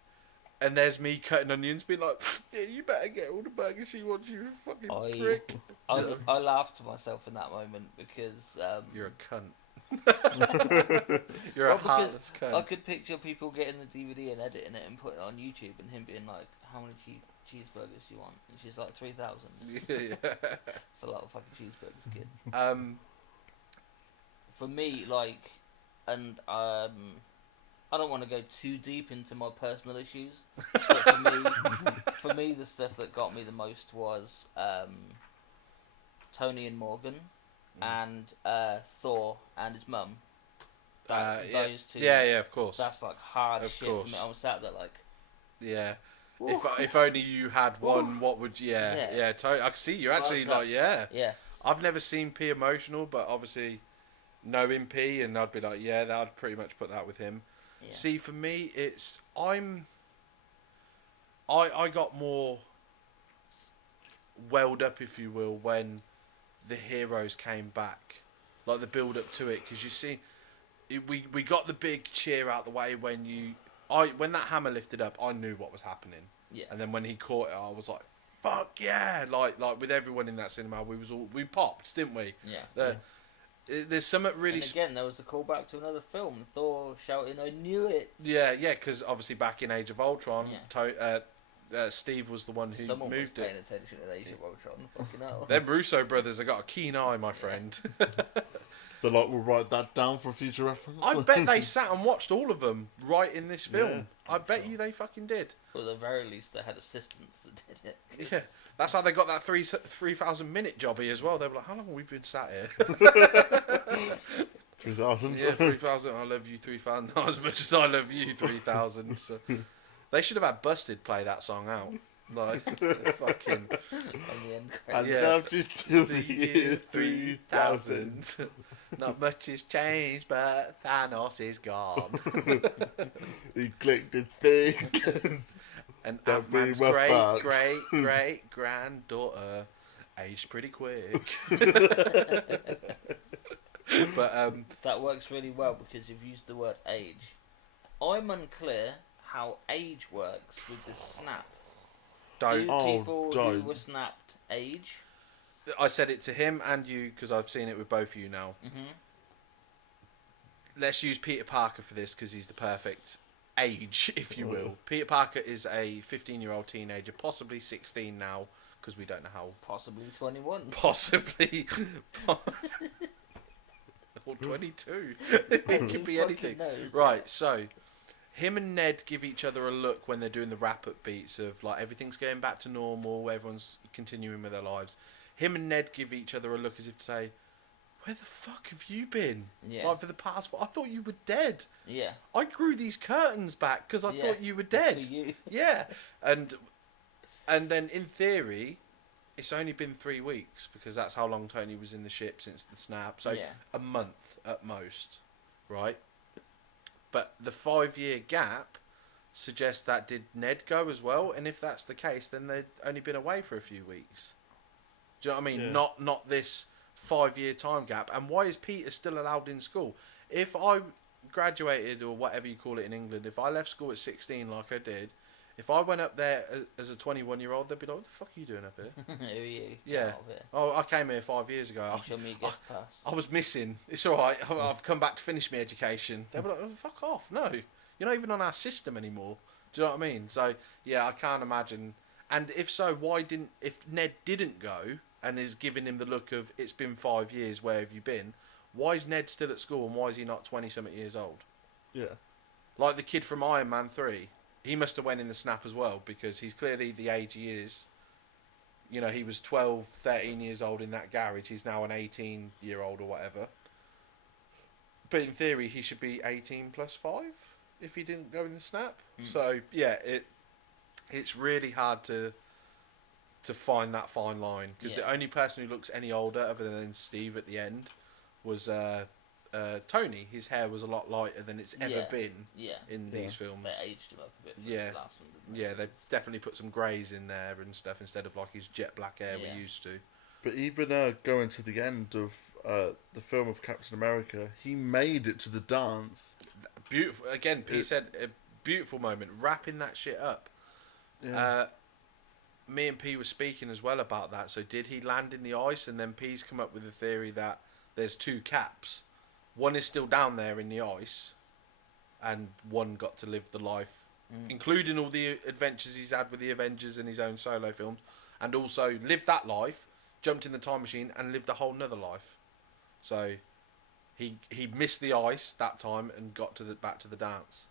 and there's me cutting onions, being like, "Yeah, you better get all the burgers she wants, you fucking prick." I laughed to myself in that moment because you're a cunt. You're a heartless cunt. I could picture people getting the DVD and editing it and putting it on YouTube, and him being like, "How many cheeseburgers do you want?" And she's like, 3,000. Yeah. It's a lot of fucking cheeseburgers, kid. For me, like, and I don't want to go too deep into my personal issues, but for me, the stuff that got me the most was Tony and Morgan, and Thor and his mum. Those two. Yeah, of course. That's like hard of shit course. for me. I was sat there like, yeah. If only you had one, what would you... Yeah, totally. I can see you actually Yeah. I've never seen P emotional, but obviously knowing P, and I'd be like, yeah, I'd pretty much put that with him. Yeah. See, for me, I got more welled up, if you will, when the heroes came back, like the build up to it, because you see, we got the big cheer out the way when that hammer lifted up, I knew what was happening. Yeah. And then when he caught it, I was like, "Fuck yeah!" Like with everyone in that cinema, we popped, didn't we? Yeah. There's something really. And again, there was a callback to another film. Thor shouting, "I knew it!" Yeah, because obviously back in Age of Ultron, Yeah. Steve was the one who Someone was moved paying it. attention to Age of Ultron. Fucking hell. Them Russo brothers have got a keen eye, my friend. They're like, we'll write that down for future reference. I bet they sat and watched all of them right in this film. Yeah, I bet you they fucking did. Or at the very least, they had assistants that did it. 'Cause Yeah, that's how they got that 3,000 minute jobby as well. They were like, "How long have we been sat here?" 2000. Yeah, 3,000. I love you, 3,000. Not as much as I love you, 3,000. So they should have had Busted play that song out. Like fucking. On the end I credits. Yeah. loved you till the year 3000. Not much has changed, but Thanos is gone. He clicked his fingers. And Don't be Ant-Man's well fucked. great granddaughter aged pretty quick. But That works really well because you've used the word age. I'm unclear how age works with the snap. Do don't. Oh, people who don't. were snapped age? I said it to him and you because I've seen it with both of you now. Mm-hmm. Let's use Peter Parker for this because he's the perfect age, if you will. Peter Parker is a 15-year-old teenager, possibly 16 now because we don't know how. Possibly 21. Possibly. Or 22. It Who could be fucking anything. knows? Right, so him and Ned give each other a look when they're doing the wrap-up beats of like everything's going back to normal, everyone's continuing with their lives. Him and Ned give each other a look as if to say, "Where the fuck have you been? Yeah. Like for the past? I thought you were dead. Yeah. I grew these curtains back because I Yeah. thought you were For dead." you. Yeah, and then in theory, it's only been 3 weeks because that's how long Tony was in the ship since the snap. So Yeah. a month at most, right? But the 5-year gap suggests that did Ned go as well? And if that's the case, then they'd only been away for a few weeks. Do you know what I mean? Yeah. Not this 5-year time gap. And why is Peter still allowed in school? If I graduated or whatever you call it in England, if I left school at 16 like I did, if I went up there as a 21-year-old, they'd be like, "What the fuck are you doing up here?" Who are you? Get Yeah. out of here. Oh, I came here 5 years ago. You show me a guest pass. I was missing. It's all right. I've come back to finish my education. They were like, "Oh, fuck off. No, you're not even on our system anymore." Do you know what I mean? So, yeah, I can't imagine. And if so, if Ned didn't go and is giving him the look of, "It's been 5 years, where have you been?" Why is Ned still at school and why is he not 20-something years old? Yeah. Like the kid from Iron Man 3. He must have went in the snap as well because he's clearly the age he is. You know, he was 12, 13 years old in that garage. He's now an 18-year-old or whatever. But in theory, he should be 18 plus 5 if he didn't go in the snap. So, yeah, it's really hard to find that fine line. Because the only person who looks any older, other than Steve at the end, was Tony. His hair was a lot lighter than it's ever been in these films. They aged him up a bit for Yeah. this last one, didn't they? Yeah, they definitely put some greys in there and stuff instead of like his jet black hair we used to. But even going to the end of the film of Captain America, he made it to the dance. Beautiful. Again, Pete said a beautiful moment, wrapping that shit up. Yeah. Me and P were speaking as well about that. So did he land in the ice? And then P's come up with the theory that there's 2 caps. One is still down there in the ice, and one got to live the life, including all the adventures he's had with the Avengers and his own solo films, and also lived that life, jumped in the time machine, and lived a whole nother life. So he missed the ice that time and got to back to the dance.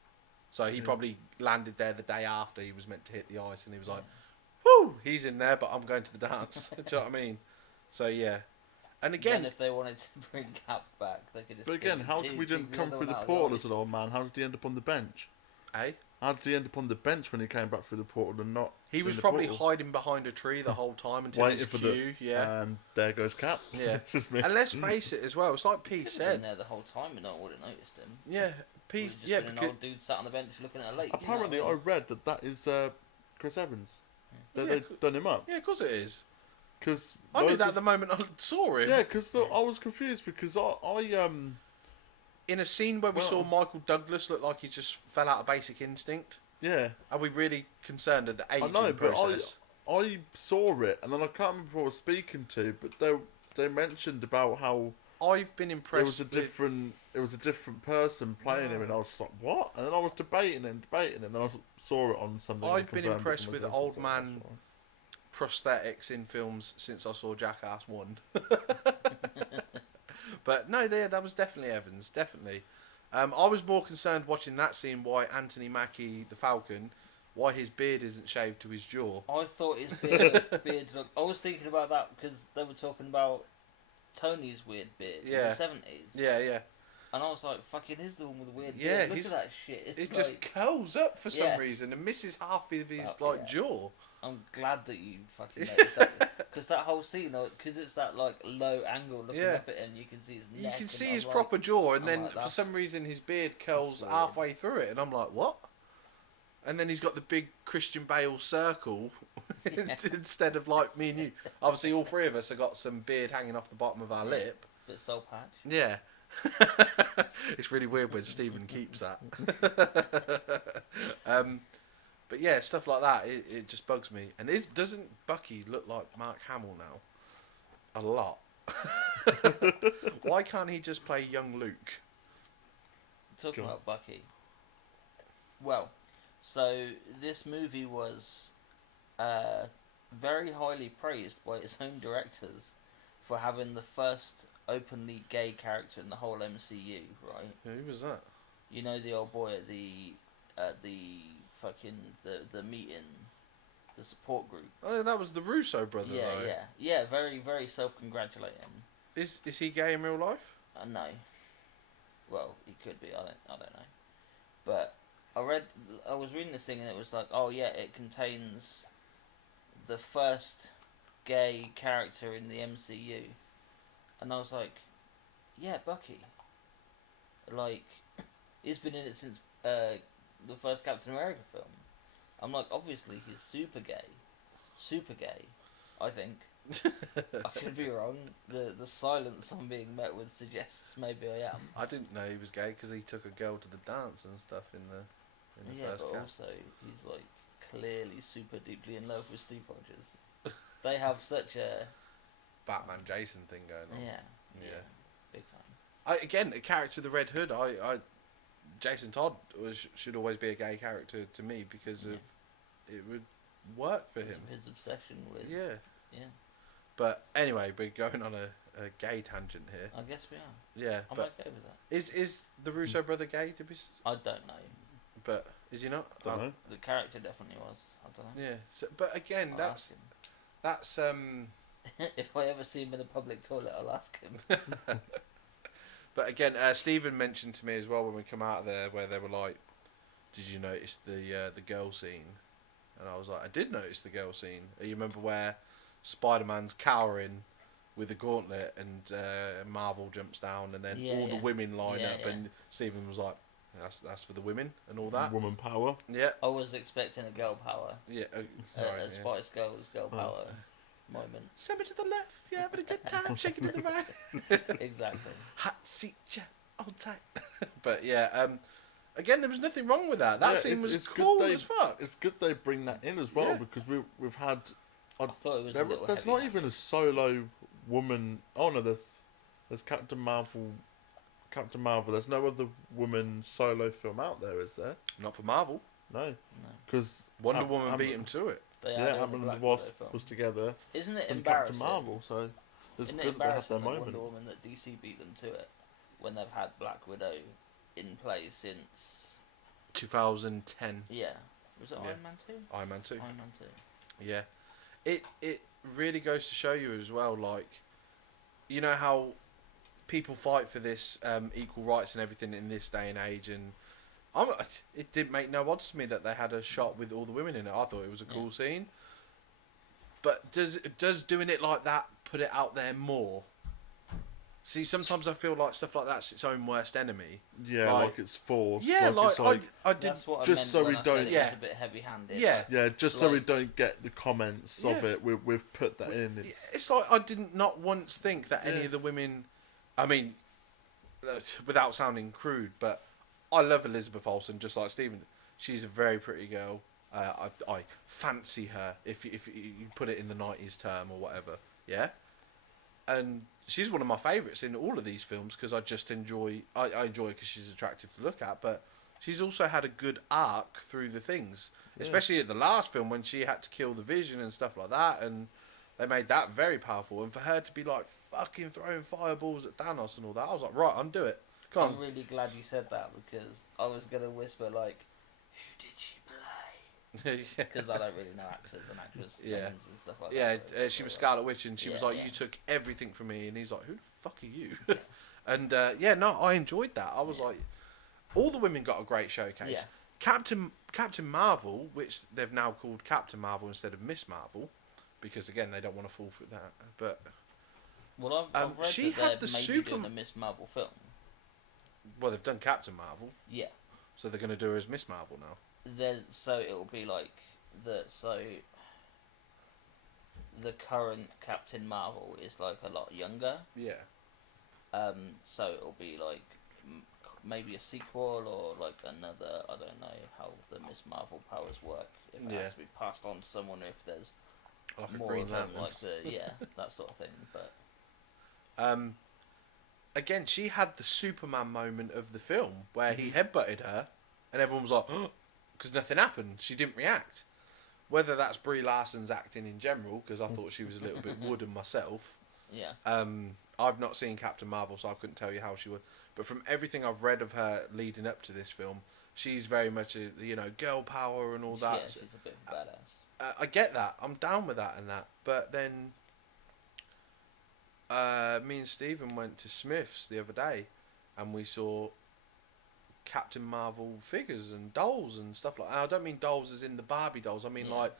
So he probably landed there the day after he was meant to hit the ice, and he was like, "Whoo, he's in there, but I'm going to the dance." Do you know what I mean? So yeah. And again, Then if they wanted to bring Cap back, they could just. But again, how come we didn't come through the portal as an old man? How did he end up on the bench? eh? How did he end up on the bench when he came back through the portal and not? He was in the probably portal? hiding behind a tree the whole time until Waiting his for cue. Yeah. And there goes Cap. Yeah. This is me. And let's face it as well, it's like Pete Been said. there the whole time and no one would have noticed him. Yeah, It was just yeah, been an because old dude sat on the bench looking at a lake. Apparently, you know I what read that is Chris Evans. Yeah, They've done him up. yeah, of course it is. Because I knew that the moment I saw him. Yeah, because I was confused because I In a scene where we Well- saw Michael Douglas look like he just fell out of Basic Instinct, yeah, are we really concerned at the aging know, but process? I saw it and then I can't remember who I was speaking to, but they mentioned about how I've been it impressed was a different person playing him, and I was like, what? And then I was debating and then I saw it on something. I've been confirmed it impressed for with myself, so I old thought, man that's fine. prosthetics in films since I saw Jackass 1. But no, that was definitely Evans, definitely. I was more concerned watching that scene why Anthony Mackie, the Falcon, why his beard isn't shaved to his jaw. I thought his beard looked... I was thinking about that because they were talking about Tony's weird beard in Yeah. the 70s. Yeah, yeah. And I was like, fucking is the one with the weird Yeah, beard. Look he's- at that shit. It's It like, just curls up for some Yeah. reason and misses half of his Oh, yeah. jaw. I'm glad that you fucking noticed that. Because that whole scene, because it's that like low angle looking Yeah. up at him, you can see his You neck. can and see I'm his like, proper jaw, and I'm then like, for that's- some reason his beard curls weird. halfway through it, and I'm like, what? And then he's got the big Christian Bale circle instead of like me and you. Obviously, all three of us have got some beard hanging off the bottom of our Yeah. lip. Bit soul patch. Yeah. It's really weird when Stephen keeps that. But yeah, stuff like that, it just bugs me. And doesn't Bucky look like Mark Hamill now? A lot. Why can't he just play young Luke? Talking Go on. about Bucky. Well, so this movie was very highly praised by its own directors for having the first openly gay character in the whole MCU, right? Who was that? You know the old boy at the fucking the meeting, the support group. Oh, that was the Russo brother, Yeah, though. yeah. Very, very self-congratulating. Is he gay in real life? No. Well, he could be. I don't know. But I was reading this thing and it was like, oh yeah, it contains the first gay character in the MCU, and I was like, yeah, Bucky. Like, he's been in it since the first Captain America film. I'm like, obviously he's super gay. I think. I could be wrong. The silence I'm being met with suggests maybe I am. I didn't know he was gay because he took a girl to the dance and stuff in the Yeah, first but Cap. also he's like clearly super deeply in love with Steve Rogers. They have such a Batman Jason thing going on. yeah, big time. Again, a character, the Red Hood. Jason Todd should always be a gay character to me because of it would work for Because him. of his obsession with Yeah. yeah. But anyway, we're going on a gay tangent here. I guess we are. Yeah, I'm but okay with that. is the Russo brother gay? To be, I don't know. but is he not? Don't know. The character definitely was. I don't know. Yeah. So, but again, I'll that's ask him. that's If I ever see him in a public toilet, I'll ask him. But again, Stephen mentioned to me as well when we come out of there where they were like, "Did you notice the girl scene?" And I was like, "I did notice the girl scene." You remember where Spider-Man's cowering with the gauntlet and Marvel jumps down and then all the women line up and Stephen was like, "That's for the women and all that." Woman power. Yeah, I was expecting a girl power. yeah. Sorry. A yeah. Spice Girls girl power moment. Send me to the left. You're having a good time. Shake it to the right. Exactly. Hot seat, yeah, hold tight. But yeah, again, there was nothing wrong with that. That Yeah, scene was it's cool good as fuck. It's good they bring that in as well Yeah. because we've had I thought it was a little there's heavy not handed. even a solo woman. Oh no, there's Captain Marvel. There's no other woman solo film out there, is there? Not for Marvel. No, No. because Wonder Woman beat him to it. They had Yeah, it in the Ant-Man and Black the Wasp Widow film. was together Isn't it and embarrassing? Captain Marvel, so it's Isn't it good they have embarrassing their that moment. Wonder Woman that DC beat them to it when they've had Black Widow in play since 2010. yeah was it Yeah. Iron Man 2? Iron Man 2. Iron Man 2. Yeah. It really goes to show you as well, like, you know how people fight for this equal rights and everything in this day and age, and it didn't make no odds to me that they had a shot with all the women in it. I thought it was a cool scene. But does doing it like that put it out there more? See, sometimes I feel like stuff like that's its own worst enemy. Yeah, like it's forced. Yeah, it's like I did. That's what I just meant so when we I don't- said it was a bit heavy-handed. Yeah. like, yeah, just so we like- don't get the comments of Yeah. it. We've put that in. It's like I didn't not once think that any Yeah. of the women. I mean, without sounding crude, but I love Elizabeth Olsen just like Stephen. She's a very pretty girl. I fancy her if you put it in the 90s term or whatever. Yeah, and she's one of my favourites in all of these films because I just enjoy. I enjoy because she's attractive to look at, but she's also had a good arc through the things, especially at the last film when she had to kill the Vision and stuff like that, and they made that very powerful. And for her to be like fucking throwing fireballs at Thanos and all that, I was like, right, undo it. Come on. I'm really glad you said that because I was gonna whisper like, "Who did she play?" Yeah. Because I don't really know actors and actors' Yeah. names and stuff like Yeah, that. she was Scarlet Witch, and she was Yeah, like, yeah. "You took everything from me," and he's like, "Who the fuck are you?" And no, I enjoyed that. I was like, all the women got a great showcase. Yeah. Captain Marvel, which they've now called Captain Marvel instead of Miss Marvel, because again they don't want to fall for that. But Well, I've read she that had they're the maybe super- doing a Miss Marvel film. well, they've done Captain Marvel, Yeah. so they're going to do her as Miss Marvel now. So it'll be like the current Captain Marvel is like a lot younger. Yeah. So it'll be like maybe a sequel or like another. I don't know how the Miss Marvel powers work. If it Yeah. has to be passed on to someone, or if there's Like a more Green of them, Lantern. like that sort of thing. But Again, she had the Superman moment of the film where he headbutted her, and everyone was like, because nothing happened. She didn't react. Whether that's Brie Larson's acting in general, because I thought she was a little bit wooden myself. yeah, I've not seen Captain Marvel, so I couldn't tell you how she would. But from everything I've read of her leading up to this film, she's very much a girl power and all that. yeah, she's a bit of a badass. I get that. I'm down with that and that. But then, me and Stephen went to Smith's the other day, and we saw Captain Marvel figures and dolls and stuff like that. And I don't mean dolls as in the Barbie dolls. I mean like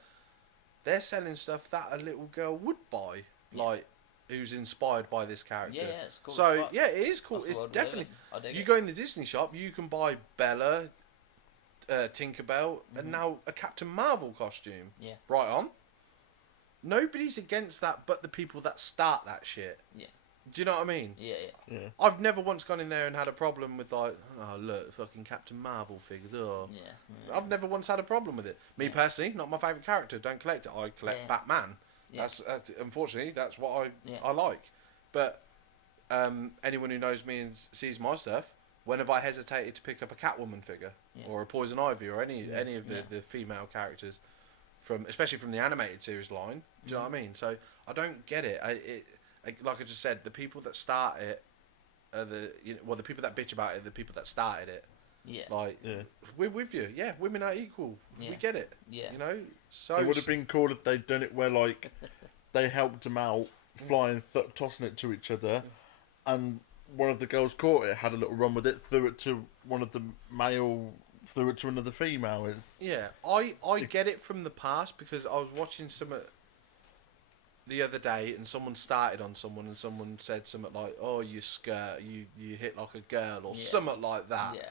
they're selling stuff that a little girl would buy, like who's inspired by this character. Yeah, it's cool. So as fuck. yeah, it is cool. That's the It's world we live definitely. in. I dig You it. go in the Disney shop, you can buy Bella, Tinkerbell, and now a Captain Marvel costume. Yeah. Right on. Nobody's against that, but the people that start that shit. Yeah. Do you know what I mean? Yeah, Yeah. I've never once gone in there and had a problem with like, oh look, fucking Captain Marvel figures. Oh, yeah. I've never once had a problem with it. Me Yeah. personally, not my favourite character. Don't collect it. I collect Yeah. Batman. Yeah. That's unfortunately that's what Yeah. I like. But anyone who knows me and sees my stuff, when have I hesitated to pick up a Catwoman figure Yeah. or a Poison Ivy or any of the, Yeah. the female characters especially from the animated series line? Do you know what I mean? So I don't get it. Like I just said, the people that start it are the people that bitch about it, are the people that started it. Yeah. Like Yeah. we're with you. Yeah, women are equal. Yeah. We get it. Yeah. You know. So It would have been cool if they'd done it where like they helped them out, flying, tossing it to each other, and one of the girls caught it, had a little run with it, threw it to one of the male, threw it to another female. Yeah, I get it from the past because I was watching some the other day and someone started on someone and someone said something like, "Oh, you skirt, you hit like a girl" or Yeah. something like that. Yeah.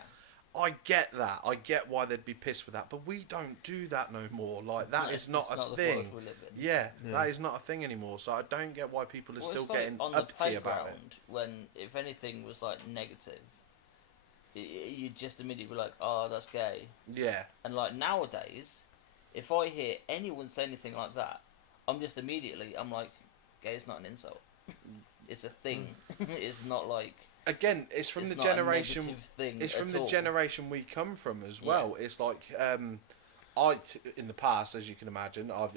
I get that. I get why they'd be pissed with that, but we don't do that no more. Like that No, is not it's a not the thing. world we live in. Yeah, Yeah. that is not a thing anymore. So I don't get why people are Well, still it's like getting on the uppity about it. playground when if anything was like negative, you'd just immediately be like, "Oh, that's gay." Yeah, And like nowadays, if I hear anyone say anything like that, I'm like, "Gay is not an insult. It's a thing. It's not like." again, it's from it's the not a generation. negative thing It's from at the all. generation we come from as well. It's like in the past, as you can imagine, I've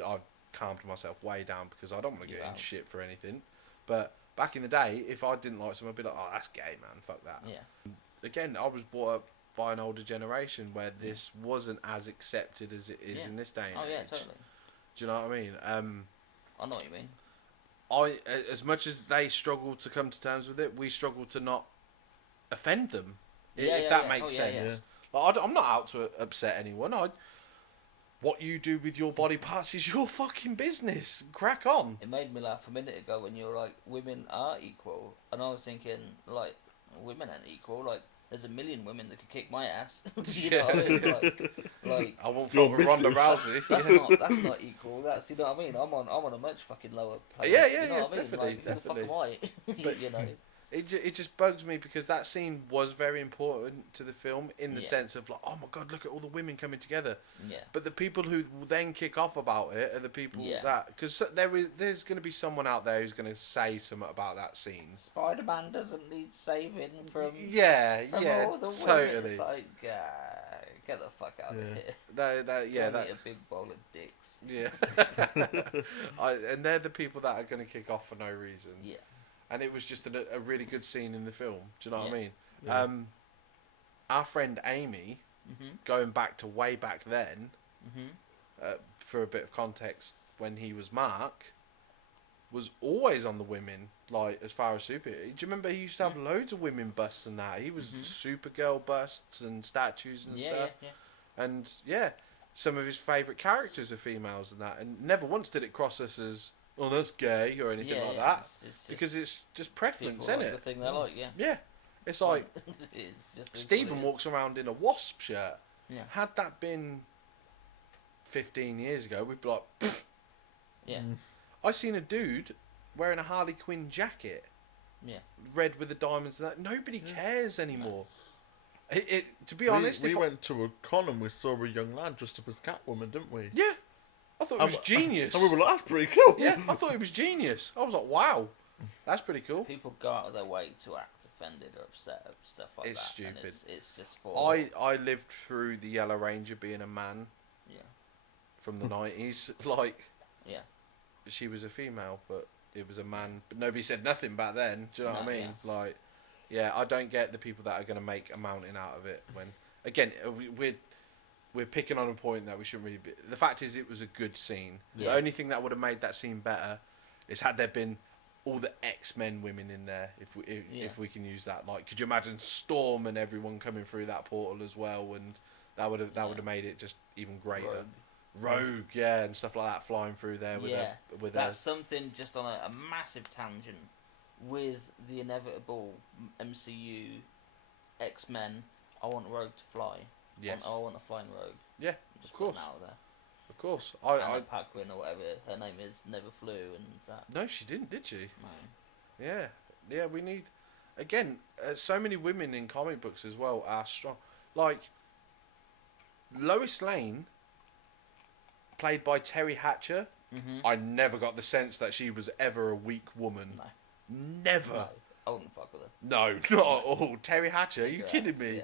calmed myself way down because I don't want to get in shit for anything. But back in the day, if I didn't like someone, I'd be like, "Oh, that's gay, man. Fuck that." Yeah. Again, I was brought up by an older generation where this wasn't as accepted as it is Yeah. in this day and Oh age. yeah, totally. Do you know what I mean? I know what you mean. As much as they struggle to come to terms with it, we struggle to not offend them. Yeah, if yeah, that yeah. makes Oh, yeah, sense. yeah. Like, I'm not out to upset anyone. what you do with your body parts is your fucking business. Crack on. It made me laugh a minute ago when you were like, women are equal. And I was thinking, like, women aren't equal. Like, there's a million women that could kick my ass. You know what I mean? Like I won't Your fuck with Ronda missus. Rousey. that's not equal. That's, you know what I mean? I'm on a much fucking lower plane. Yeah, you know what I mean? definitely, Like, who the fuck am I? But- you know? It just bugs me because that scene was very important to the film in the Yeah. sense of like, oh my god, look at all the women coming together. Yeah. But the people who will then kick off about it are the people Yeah. that because there's going to be someone out there who's going to say something about that scene. Spider-Man doesn't need saving from Yeah, all the women. totally. It's like, get the fuck out Yeah. of here. That Go eat a big bowl of dicks. yeah. And they're the people that are going to kick off for no reason. Yeah. And it was just a really good scene in the film. Do you know what I Yeah. mean? Yeah. Our friend Amy, going back to way back then, for a bit of context, when he was Mark, was always on the women. Like as far as super, do you remember he used to have loads of women busts and that? He was Supergirl busts and statues and stuff. Yeah. And yeah, some of his favourite characters are females and that. And never once did it cross us as, oh, that's gay or anything like that. It's just Because it's just preference, people isn't like it? the thing they like, yeah. Yeah. It's like It's just Stephen walks around in a wasp shirt. Yeah. Had that been 15 years ago, we'd be like, pfft. Yeah. I seen a dude wearing a Harley Quinn jacket, Yeah. red with the diamonds and that. Nobody cares anymore. To be We- honest, we if I- went to a con and we saw a young lad dressed up as Catwoman, didn't we? yeah, I thought it was genius. And we were like, that's pretty cool. Yeah, I thought it was genius. I was like, wow, that's pretty cool. People go out of their way to act offended or upset or stuff like It's that. And stupid. it's just for I lived through the Yellow Ranger being a man yeah. from the 90s. Like, Yeah. she was a female, but it was a man. But nobody said nothing back then. Do you know what I No, mean? Like, yeah, I don't get the people that are going to make a mountain out of it. When again, we're picking on a point that we shouldn't really be. The fact is, it was a good scene. Yeah. The only thing that would have made that scene better is had there been all the X-Men women in there. If we can use that, like, could you imagine Storm and everyone coming through that portal as well? And that would have made it just even greater. Rogue, yeah, and stuff like that flying through there with That's something just on a massive tangent with the inevitable MCU X-Men. I want Rogue to fly. yes, I want a flying Rogue. Yeah, Just of course. put it out there. of course. Anna Paquin or whatever her name is never flew and that. No, she didn't, did she? No. Yeah, we need again. So many women in comic books as well are strong. Like Lois Lane, played by Terry Hatcher. Mhm. I never got the sense that she was ever a weak woman. No. Never. No. I wouldn't fuck with her. No, not at all. Terry Hatcher, are you Her kidding ass, me?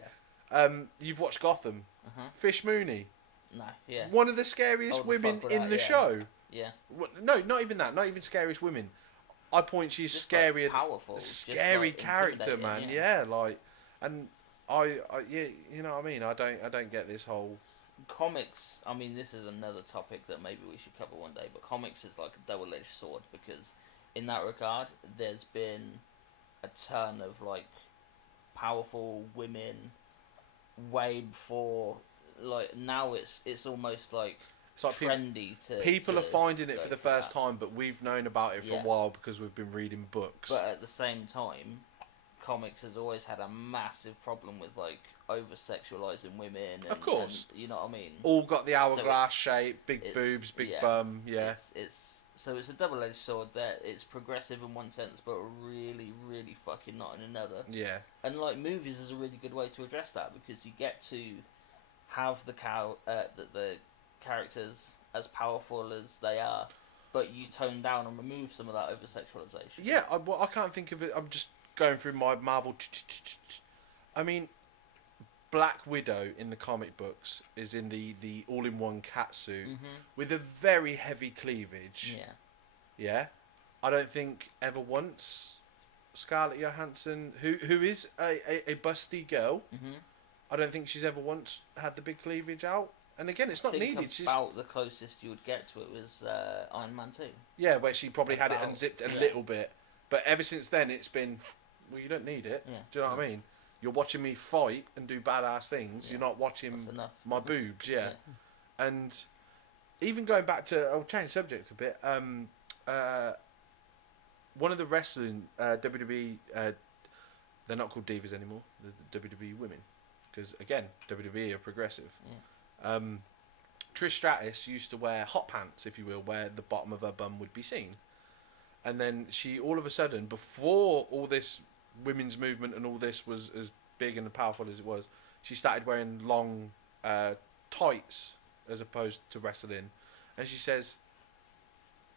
Yeah. You've watched Gotham. Uh-huh. Fish Mooney, No. Yeah. one of the scariest I wouldn't women fuck with in that, the yeah. show. Yeah. No, not even that. Not even scariest women. I point she's Just, scarier. like, powerful. just, Scary like, character, intimidating, man. Yeah, like, and I, yeah, you know what I mean. I don't get this whole. Comics, I mean, this is another topic that maybe we should cover one day, but comics is like a double-edged sword because in that regard, there's been a ton of, like, powerful women way before, like, now it's almost, like, It's like trendy to... people to are finding it go for the first that. time, but we've known about it for a Yeah. while because we've been reading books. But at the same time, comics has always had a massive problem with, like, over-sexualizing women. And, Of course. And, you know what I mean? All got the hourglass it's- shape, big it's- boobs, big yeah. bum. Yeah, So it's a double-edged sword that it's progressive in one sense, but really, really fucking not in another. yeah, And like movies is a really good way to address that because you get to have the characters as powerful as they are, but you tone down and remove some of that over-sexualization. yeah. I can't think of it. I'm just going through my Marvel. I mean, Black Widow in the comic books is in the all-in-one catsuit with a very heavy cleavage. Yeah. Yeah, I don't think ever once Scarlett Johansson, who is a busty girl, I don't think she's ever once had the big cleavage out. And again, it's not needed. She's About the closest you would get to it was Iron Man 2. yeah, where she probably had it About- unzipped a yeah. little bit, but ever since then it's been, well, you don't need it. Yeah. Do you know what I mean? You're watching me fight and do badass things. Yeah. You're not watching That's enough. my boobs. Yeah. And even going back to, I'll change subject a bit. One of the wrestling WWE, they're not called divas anymore. They're the WWE women, because again, WWE are progressive. Yeah. Trish Stratus used to wear hot pants, if you will, where the bottom of her bum would be seen. And then she, all of a sudden, before all this women's movement and all this was as big and powerful as it was, she started wearing long tights as opposed to wrestling. And she says,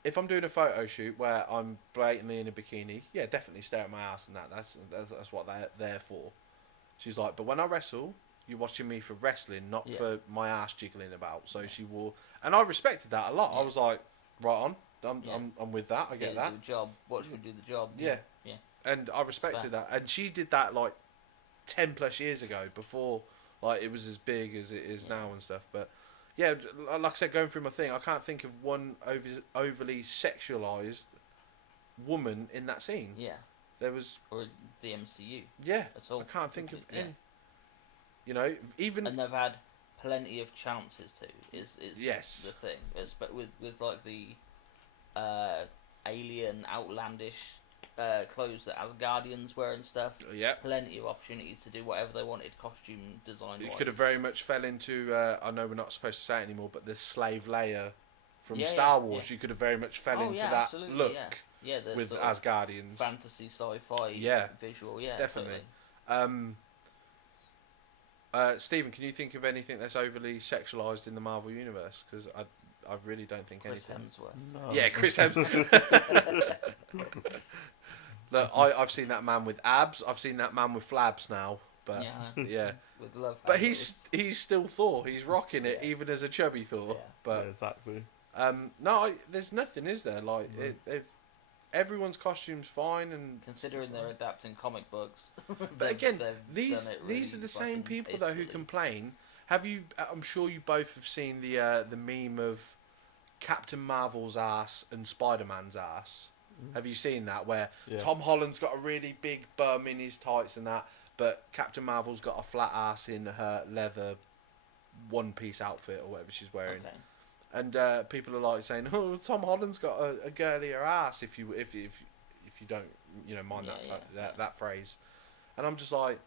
if I'm doing a photo shoot where I'm blatantly in a bikini, yeah, definitely stare at my ass and that. That's what they're there for. She's like, but when I wrestle, you're watching me for wrestling, not for my ass jiggling about. So she wore, and I respected that a lot. I was like, right on, I'm with that. I get that. Do the job. Watch me do the job. Yeah. Yeah. And I respected that. And she did that like 10 plus years ago, before like it was as big as it is now and stuff. But yeah, like I said, going through my thing, I can't think of one overly sexualized woman in that scene. Yeah. There was, or the MCU. Yeah, at all. I can't think of Yeah. any. You know, even And they've had plenty of chances to. Is Yes. the thing. But with like the alien outlandish clothes that Asgardians wear and stuff. yeah, Plenty of opportunity to do whatever they wanted, costume design. it could have very much fell into. I know we're not supposed to say it anymore, but the slave Leia from Yeah, Star yeah, Wars, yeah. you could have very much fell into yeah, that absolutely, look Yeah, the with sort of Asgardians. fantasy sci-fi Yeah, visual. Yeah, definitely. Totally. Stephen, can you think of anything that's overly sexualized in the Marvel universe? Because I really don't think Chris anything. Hemsworth. No. Yeah, Chris Hemsworth. Look, I've seen that man with abs. I've seen that man with flabs now. But yeah. With love. But he's still Thor. He's rocking it, Yeah. even as a chubby Thor. Yeah. But Yeah, exactly. no, there's nothing, is there? Like everyone's costume's fine, and considering they're adapting comic books. but again, they've these done it these are really the same fucking people though who tastefully. complain. Have you? I'm sure you both have seen the meme of Captain Marvel's ass and Spider-Man's ass. Have you seen that? Where Yeah. Tom Holland's got a really big bum in his tights and that, but Captain Marvel's got a flat ass in her leather one-piece outfit or whatever she's wearing. Okay. And people are like saying, "Oh, Tom Holland's got a girlier ass." If you don't mind that phrase, and I'm just like,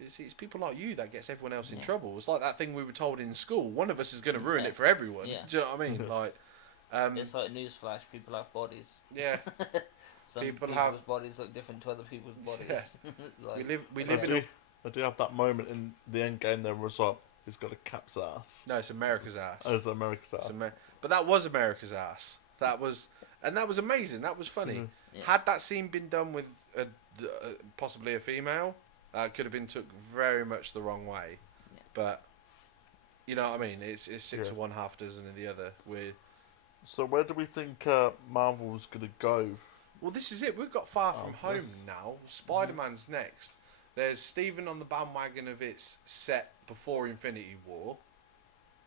it's people like you that gets everyone else in trouble. It's like that thing we were told in school. One of us is going to ruin it for everyone. Yeah. Do you know what I mean? Like, It's like newsflash. People have bodies. yeah, Some People people's have- bodies look different to other people's bodies. Like, we I live in. do, I do have that moment in the Endgame there was like, he's got a cap's ass. No, it's America's ass. Oh, it's America's ass. But that was America's ass. That was amazing. That was funny. Mhm. Yeah. Had that scene been done with possibly a female, it could have been took very much the wrong way. Yeah. But you know what I mean. It's six Yeah. of one, half a dozen of the other. So where do we think Marvel's gonna go? Well, this is it. We've got Far From Home yes. now. Spider-Man's next. There's Stephen on the bandwagon of it's set before Infinity War.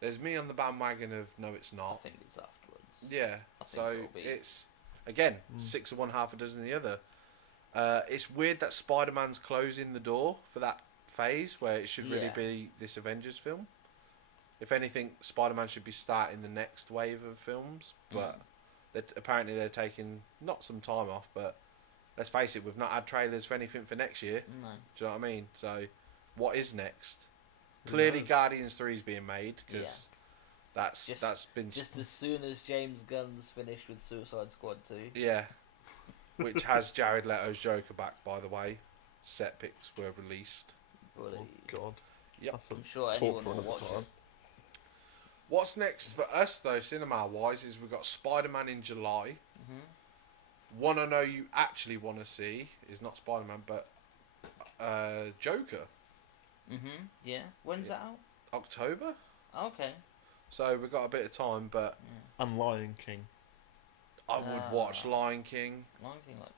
There's me on the bandwagon of no, it's I not. think it's afterwards. Yeah. I think So it'll be. it's again six of one, half a dozen of the other. It's weird that Spider-Man's closing the door for that phase where it should really Yeah. be this Avengers film. If anything, Spider-Man should be starting the next wave of films, but apparently they're taking not some time off. But let's face it, we've not had trailers for anything for next year. No. Do you know what I mean? So, what is next? Clearly, knows? Guardians 3 is being made because Yeah. that's been Just as soon as James Gunn's finished with Suicide Squad 2. yeah, which has Jared Leto's Joker back, by the way. Set pics were released. Really, Oh God. Yep. That's a I'm sure talk anyone for will another watch time. it. What's next for us though, cinema wise, is we've got Spider-Man in July. One I know you actually want to see is not Spider-Man, but Joker, Yeah. When's that out? October. Okay. So we've got a bit of time, but And Lion King. I would watch Lion King, Lion King, like,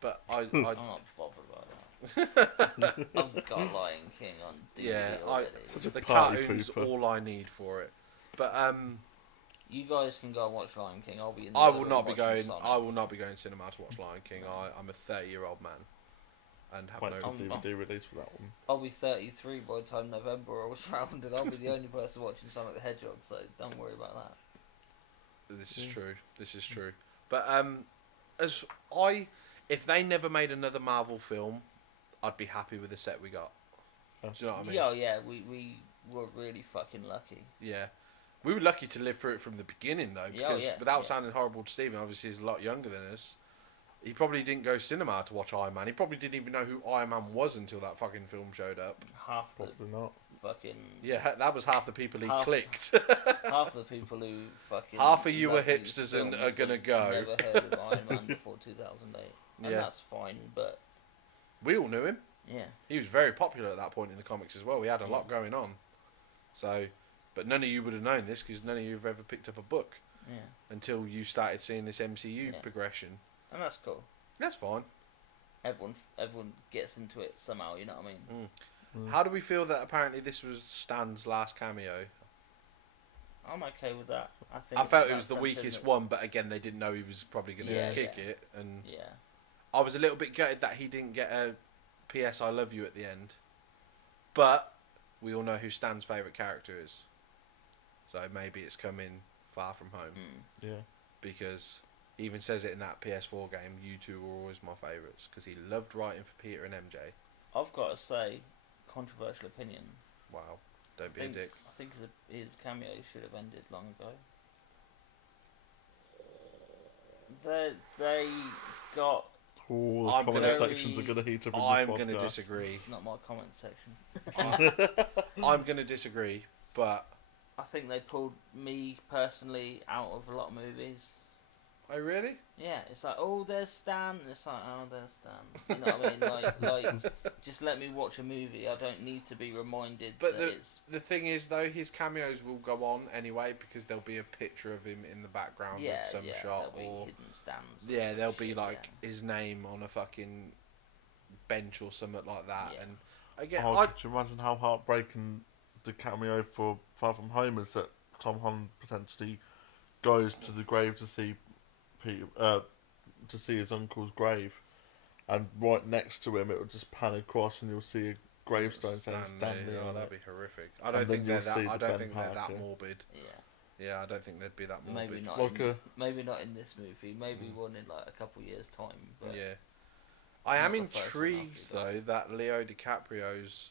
but I'm not bothered by that. I've got Lion King on DVD yeah, already. Such a the party cartoon's pooper. all I need for it. But You guys can go and watch Lion King. I'll be in the I other will room not be watching going. Sonic. I will not be going cinema to watch Lion King. I'm a 30-year-old man. and have Wait no. for Um, DVD release for that one. I'll be 33 by the time November rolls round, and I'll be the only person watching Sonic the Hedgehog, so don't worry about that. This is true. This is true. But as I, if they never made another Marvel film, I'd be happy with the set we got. Do you know what I mean? Yeah, yeah, we were really fucking lucky. Yeah. We were lucky to live through it from the beginning, though, Yeah, oh, because yeah, without yeah. sounding horrible to Stephen, obviously he's a lot younger than us. He probably didn't go cinema to watch Iron Man. He probably didn't even know who Iron Man was until that fucking film showed up. Half the Probably not. fucking Yeah, that was half the people he Half- clicked. half the people who fucking Half of you love are these hipsters and films are gonna have go. Never heard of Iron Man before 2008, and Yeah. that's fine. But We all knew him. yeah, He was very popular at that point in the comics as well. He had a lot Yeah. going on. So, but none of you would have known this because none of you have ever picked up a book yeah, until you started seeing this MCU Yeah. progression. and that's cool. That's fine. Everyone gets into it somehow. You know what I mean? How do we feel that apparently this was Stan's last cameo? I'm okay with that. I think I felt it that's was the something weakest that- one, but again, they didn't know he was probably going to Yeah, kick yeah. it, and Yeah, I was a little bit gutted that he didn't get a "P.S. I love you" at the end. But we all know who Stan's favourite character is, so maybe it's coming Far From Home Yeah. because he even says it in that PS4 game. You two were always my favourites because he loved writing for Peter and MJ. I've got to say, controversial opinion. Wow, don't be I a think, dick. I think his cameo should have ended long ago. They got. Oh, the I'm comment gonna- sections are going to heat up in I'm this going to podcast. disagree. It's not my comment section. I'm going to disagree, but I think they pulled me personally out of a lot of movies. I really. Yeah, it's like, oh, there's Stan. And it's like, oh, there's Stan. You know what I mean? Like, just let me watch a movie. I don't need to be reminded But that it's. The thing is, though, his cameos will go on anyway because there'll be a picture of him in the background Yeah, of some yeah, shot, there'll or be hidden stands. yeah, there'll be shit, like his name on a fucking bench or something like that. Yeah. And again, Oh, could you imagine how heartbreaking the cameo for Far From Home is, that Tom Holland potentially goes to the grave to see Peter, to see his uncle's grave, and right next to him it will just pan across and you'll see a gravestone saying Stanley Oh, on that'd it. be horrific. I And don't then think they're you'll that. see I the don't Ben think they're that Parker. morbid. Yeah. Yeah, I don't think they'd be that morbid. Maybe not. Like maybe not in this movie. Maybe one in like a couple years' time. But Yeah. I am not the first one intrigued after though that Leo DiCaprio's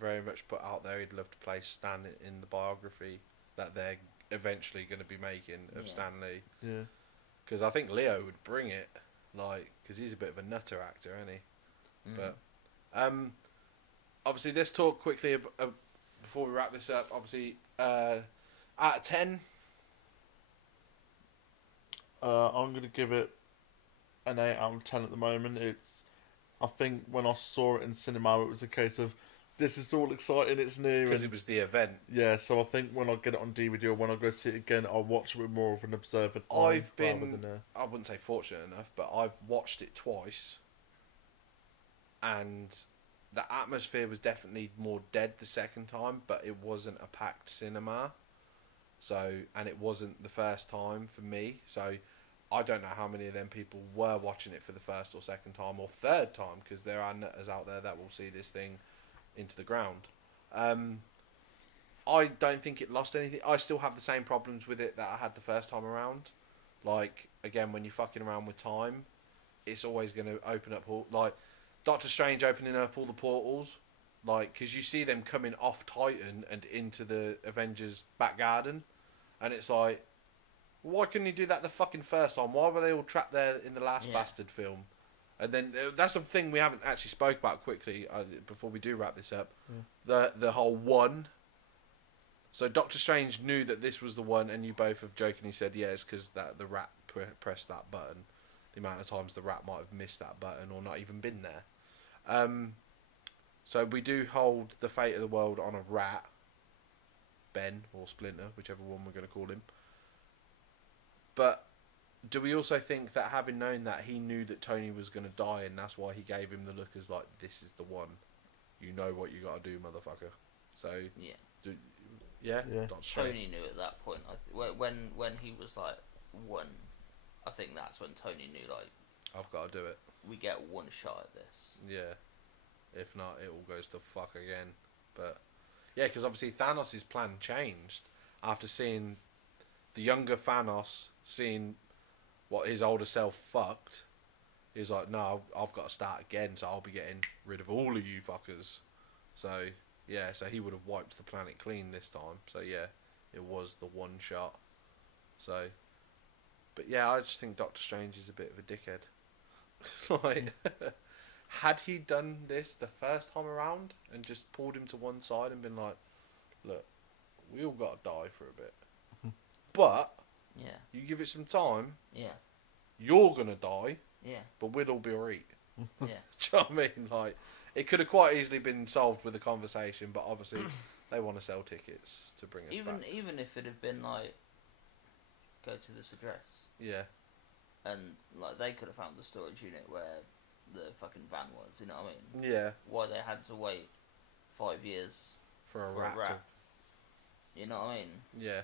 very much put out there he'd love to play Stan in the biography that they're eventually going to be making of Yeah. Stanley, Yeah. because I think Leo would bring it, like, because he's a bit of a nutter actor, isn't he? Mm. But obviously let's talk quickly before we wrap this up. Obviously, out of 10, I'm going to give it an 8 out of 10 at the moment. I think when I saw it in cinema, it was a case of, this is all exciting, it's new. because And it was the event. yeah, so I think when I get it on DVD or when I go see it again, I'll watch it with more of an observant eye I've rather been, than a... I wouldn't say fortunate enough, but I've watched it twice, and the atmosphere was definitely more dead the second time, but it wasn't a packed cinema, so, and it wasn't the first time for me, so I don't know how many of them people were watching it for the first or second time or third time, because there are nutters out there that will see this thing into the ground. I don't think it lost anything. I still have the same problems with it that I had the first time around. Like, again, when you're fucking around with time, it's always going to open up all, like Doctor Strange opening up all the portals, like, because you see them coming off Titan and into the Avengers back garden, and it's like, why couldn't he do that the fucking first time? Why were they all trapped there in the last Yeah. Bastard film? And then that's a thing we haven't actually spoke about quickly before we do wrap this up. The whole one. So Doctor Strange knew that this was the one, and you both have jokingly said yes because that the rat pressed that button. The amount of times the rat might have missed that button or not even been there. So we do hold the fate of the world on a rat, Ben or Splinter, whichever one we're going to call him. But do we also think that having known that, he knew that Tony was going to die, and that's why he gave him the look as like, this is the one. You know what you got to do, motherfucker. So Yeah. yeah, Yeah. Doctor Strange. Tony knew at that point. When he was like one, I think that's when Tony knew, like, I've got to do it. we get one shot at this. Yeah. If not, it all goes to fuck again. But yeah, because obviously Thanos' plan changed after seeing the younger Thanos seeing what his older self fucked. He was like, no, I've got to start again, so I'll be getting rid of all of you fuckers. So yeah, so he would have wiped the planet clean this time. So yeah, it was the one shot. So, but yeah, I just think Doctor Strange is a bit of a dickhead. Like, had he done this the first time around and just pulled him to one side and been like, look, we all got to die for a bit. But, Yeah. you give it some time, Yeah. you're going to die, Yeah. but we'll all be alright. Yeah. Do you know what I mean? Like, it could have quite easily been solved with a conversation, but obviously they want to sell tickets to bring us back. Even if it had been like, go to this address, Yeah. and like they could have found the storage unit where the fucking van was. You know what I mean? Yeah. Why they had to wait 5 years For a for rat. a rat? You know what I mean? Yeah.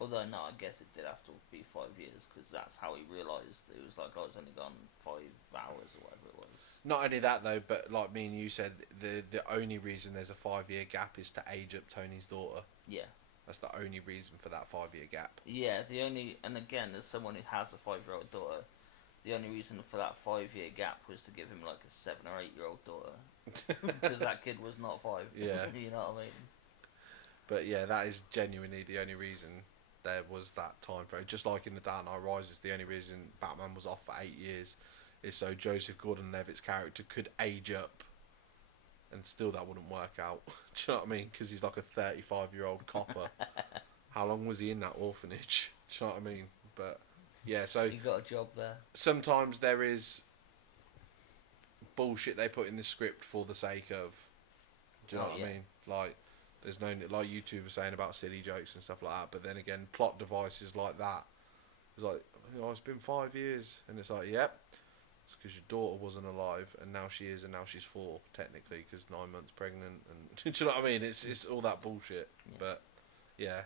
Although no, I guess it did have to be 5 years because that's how he realised it was like I was only gone 5 hours or whatever it was. Not only that though, but like me and you said, the only reason there's a 5-year gap is to age up Tony's daughter. Yeah. That's the only reason for that 5-year gap. Yeah, and again, as someone who has a 5-year-old daughter, the only reason for that 5-year gap was to give him like a 7 or 8-year-old daughter, because that kid was not 5. Yeah. You know what I mean? But yeah, that is genuinely the only reason there was that time frame. Just like in The Dark Knight Rises, the only reason Batman was off for 8 years is so Joseph Gordon-Levitt's character could age up, and still that wouldn't work out. Do you know what I mean? Because he's like a 35-year-old copper. How long was he in that orphanage? Do you know what I mean? But yeah, so You got a job there. sometimes there is bullshit they put in the script for the sake of. Do you know Oh, what yeah. I mean? Like, there's no, like you two were saying about silly jokes and stuff like that. But then again, plot devices like that. It's like, it's been 5 years, and it's like, yep, it's because your daughter wasn't alive, and now she is, and now she's 4 technically, because 9 months pregnant, and do you know what I mean? It's all that bullshit. Yeah. But yeah,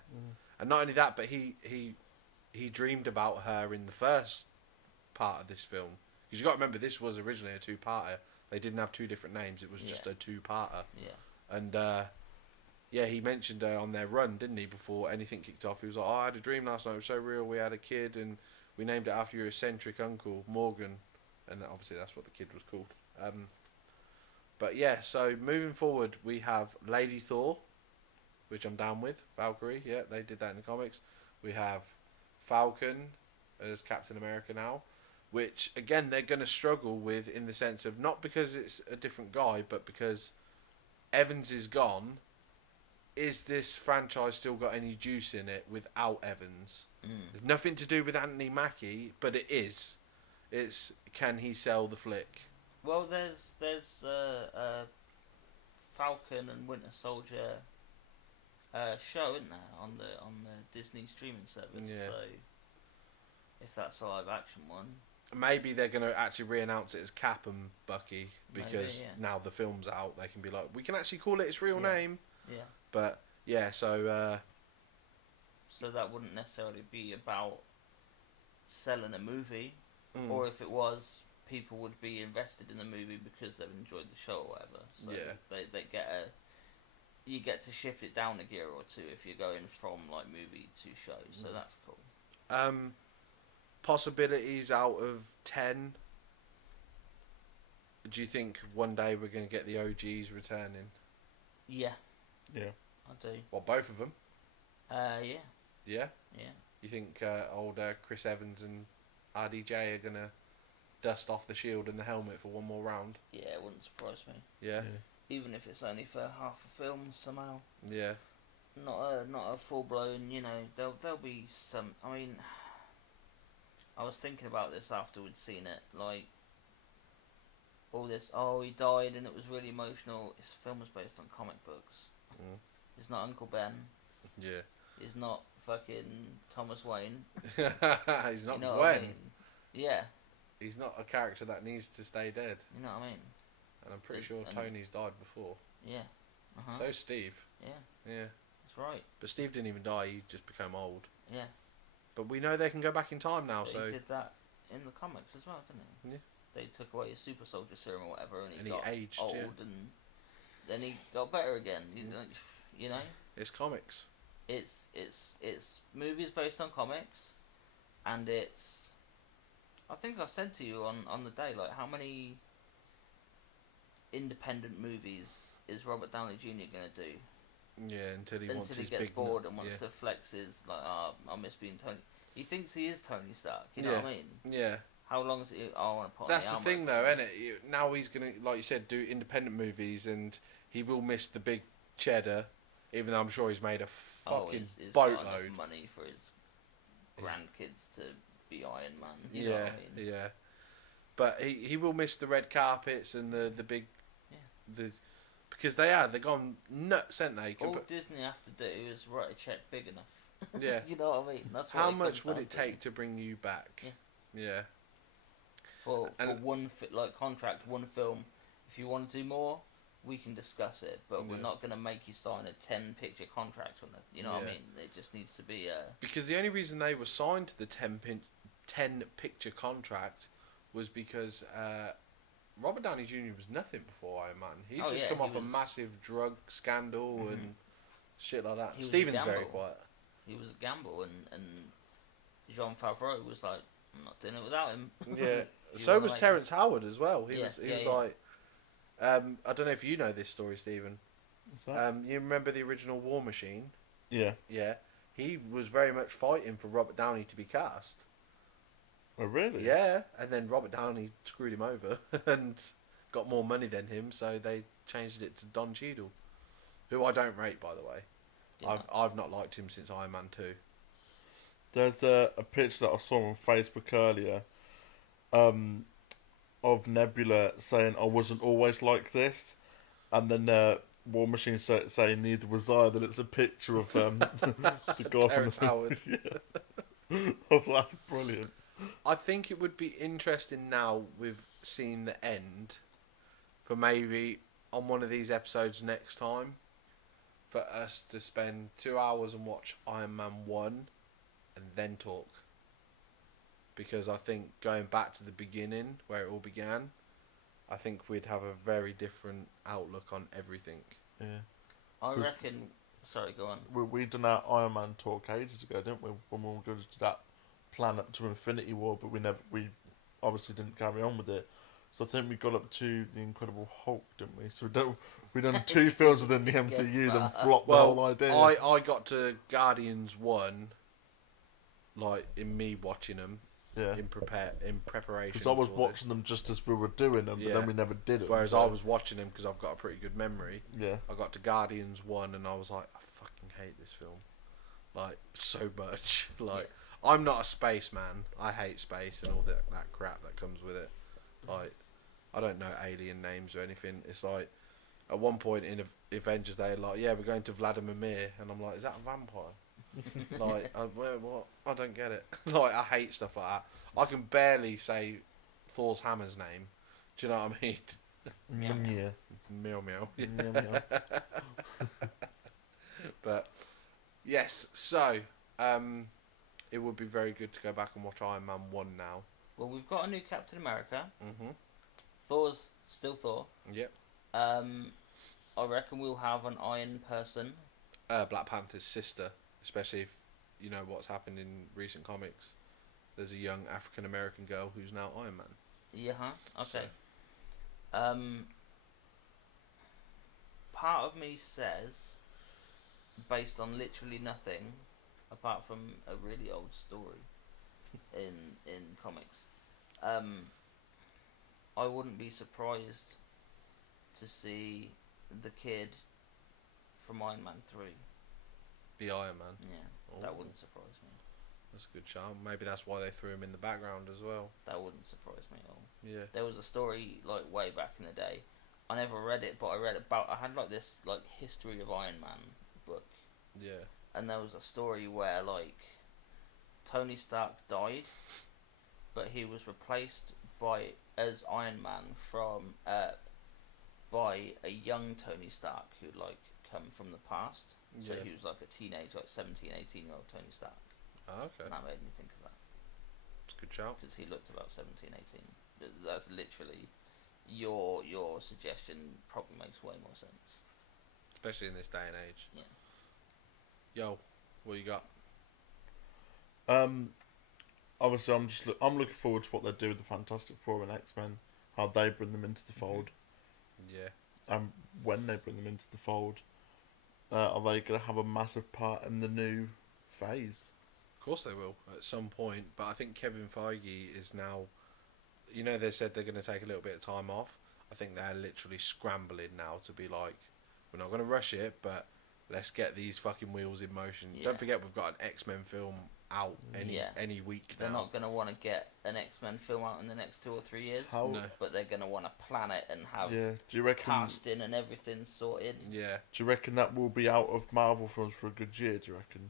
and not only that, but he dreamed about her in the first part of this film, because you got to remember this was originally a 2-parter. They didn't have 2 different names; it was just a 2-parter. Yeah. And yeah, he mentioned her on their run, didn't he? Before anything kicked off, he was like, "Oh, I had a dream last night. It was so real. We had a kid, and we named it after your eccentric uncle, Morgan." And obviously, that's what the kid was called. But yeah, so moving forward, we have Lady Thor, which I'm down with. Valkyrie, yeah, they did that in the comics. We have Falcon as Captain America now, which again they're going to struggle with in the sense of not because it's a different guy, but because Evans is gone. Is this franchise still got any juice in it without Evans? There's nothing to do with Anthony Mackie, but it is. It's, can he sell the flick? Well, there's Falcon and Winter Soldier show, isn't there, on the Disney streaming service? Yeah. So if that's a live action one, Maybe they're going to actually re-announce it as Cap and Bucky, because Maybe, yeah. now the film's out, they can be like, we can actually call it its real Yeah. name. yeah. But yeah, so So that wouldn't necessarily be about selling a movie, mm, or if it was, people would be invested in the movie because they've enjoyed the show or whatever. So Yeah. they get you get to shift it down a gear or two if you're going from like movie to show. So that's cool. possibilities out of 10. Do you think one day we're going to get the OGs returning? Yeah, Yeah. I do. Well, both of them. Yeah, Yeah. yeah. You think old Chris Evans and RDJ are going to dust off the shield and the helmet for one more round? Yeah, it wouldn't surprise me. Yeah. Even if it's only for half a film somehow. Yeah. Not a full blown. You know, there'll be some. I mean, I was thinking about this after we'd seen it. Like all this. Oh, he died, and it was really emotional. This film was based on comic books. Mm. It's not Uncle Ben. Yeah. It's not fucking Thomas Wayne. He's not You know Gwen. what I mean? Yeah, He's not a character that needs to stay dead. you know what I mean? And I'm pretty It's- sure and- Tony's died before. Yeah. Uh-huh. So Steve. Yeah, Yeah. that's right. But Steve didn't even die, he just became old. Yeah. But we know they can go back in time now, But so... he did that in the comics as well, didn't he? they took away his super soldier serum or whatever, and he And he got aged, old, yeah. and then he got better again. You know, It's comics. it's movies based on comics, and it's. I think I said to you on the day, like, how many independent movies is Robert Downey Jr. gonna do? Yeah, until he wants Until he his gets big bored and wants yeah. to flex his, like, I miss being Tony. He thinks he is Tony Stark. You know what I mean? Yeah. How long is it? I want to put. That's on the the thing, armor. though, isn't it? Now he's gonna, like you said, do independent movies, and he will miss the big cheddar, even though I'm sure he's made a fucking he's got boatload. enough money for his grandkids to be Iron Man. You Yeah, know what I mean? yeah. But he will miss the red carpets and the big, the because they've gone nuts, haven't they? All Disney have to do is write a check big enough. Yeah. You know what I mean? That's what How it much comes would down it to. take to bring you back? Yeah. For And- one contract, one film. If you want to do more, we can discuss it, but we're Yeah. not going to make you sign a 10-picture contract on it. You know what I Yeah. mean? It just needs to be a. Because the only reason they were signed to the 10 picture contract was because Robert Downey Jr. was nothing before Iron Man. He'd Oh, just yeah, come he off a was- massive drug scandal and shit like that. He was a Steven's very gamble. quiet. He was a gamble, and Jean Favreau was like, I'm not doing it without him. Yeah. You So wanna was make Terrence this- Howard as well. He Yeah, was yeah. like, I don't know if you know this story, Stephen. What's that? You remember the original War Machine? Yeah. Yeah. He was very much fighting for Robert Downey to be cast. Oh, really? Yeah, and then Robert Downey screwed him over and got more money than him, so they changed it to Don Cheadle, who I don't rate, by the way. Yeah. I've not liked him since Iron Man 2. There's a picture that I saw on Facebook earlier of Nebula saying, I wasn't always like this. And then War Machine saying, neither was I. Then it's a picture of the guy Terrence from Howard. I was like, that's brilliant. I think it would be interesting now with seeing the end, for maybe on one of these episodes next time, for us to spend 2 hours and watch Iron Man 1 and then talk. Because I think going back to the beginning, where it all began, I think we'd have a very different outlook on everything. Yeah. I 'Cause- reckon. Sorry, go on. We done our Iron Man talk ages ago, didn't we? When we were going to that plan up to Infinity War, but we obviously didn't carry on with it. So I think we got up to the Incredible Hulk, didn't we? So we done 2 films within the MCU, then flopped the whole idea. I got to Guardians 1, like, in me watching them, yeah. in preparation. Because I was for watching them just as we were doing them, but Yeah. then we never did this. it. Whereas I was watching them because I've got a pretty good memory. Yeah. I got to Guardians 1 and I was like, I fucking hate this film. Like, so much. Like, I'm not a spaceman. I hate space and all that crap that comes with it. Like, I don't know alien names or anything. It's like, at one point in Avengers, they're like, yeah, we're going to Vladimir Mir. And I'm like, is that a vampire? Like, what? I don't get it. Like, I hate stuff like that. I can barely say Thor's hammer's name. Do you know what I mean? Meow, meow. Yeah. Meow meow. Meow, meow. But yes, so it would be very good to go back and watch Iron Man 1 now. Well, we've got a new Captain America. Mm-hmm. Thor's still Thor. Yep. I reckon we'll have an Iron person. Black Panther's sister, especially if you know what's happened in recent comics. There's a young African American girl who's now Iron Man. Yeah, huh? Okay. So- Part of me says, based on literally nothing, apart from a really old story in comics, I wouldn't be surprised to see the kid from Iron Man 3. The Iron Man. Yeah, that Ooh. wouldn't surprise me. That's a good charm. Maybe that's why they threw him in the background as well. That wouldn't surprise me at all. Yeah. There was a story like way back in the day. I never read it, but I read about. I had like this like history of Iron Man book, Yeah. and there was a story where like Tony Stark died, but he was replaced as Iron Man from by a young Tony Stark who'd like come from the past. So Yeah. he was like a teenage, like 17, 18-year-old Tony Stark. Oh, okay. And that made me think of that It's a good shout. because he looked about 17, 18. That's literally your suggestion. Probably makes way more sense. especially in this day and age. Yeah. Yo, what you got? Obviously, I'm looking forward to what they do with the Fantastic Four and X-Men, how they bring them into the fold, Yeah. when they bring them into the fold. Are they going to have a massive part in the new phase? Of course they will at some point, but I think Kevin Feige is now. You know, they said they're going to take a little bit of time off. I think they're literally scrambling now to be like, we're not going to rush it, but let's get these fucking wheels in motion. Yeah. Don't forget, we've got an X-Men film out any week now. They're not going to want to get an X-Men film out in the next 2 or 3 years. How? No. But they're going to want to plan it and have Yeah. Do you reckon? casting and everything sorted. Yeah. Do you reckon that will be out of Marvel films for a good year? Do you reckon?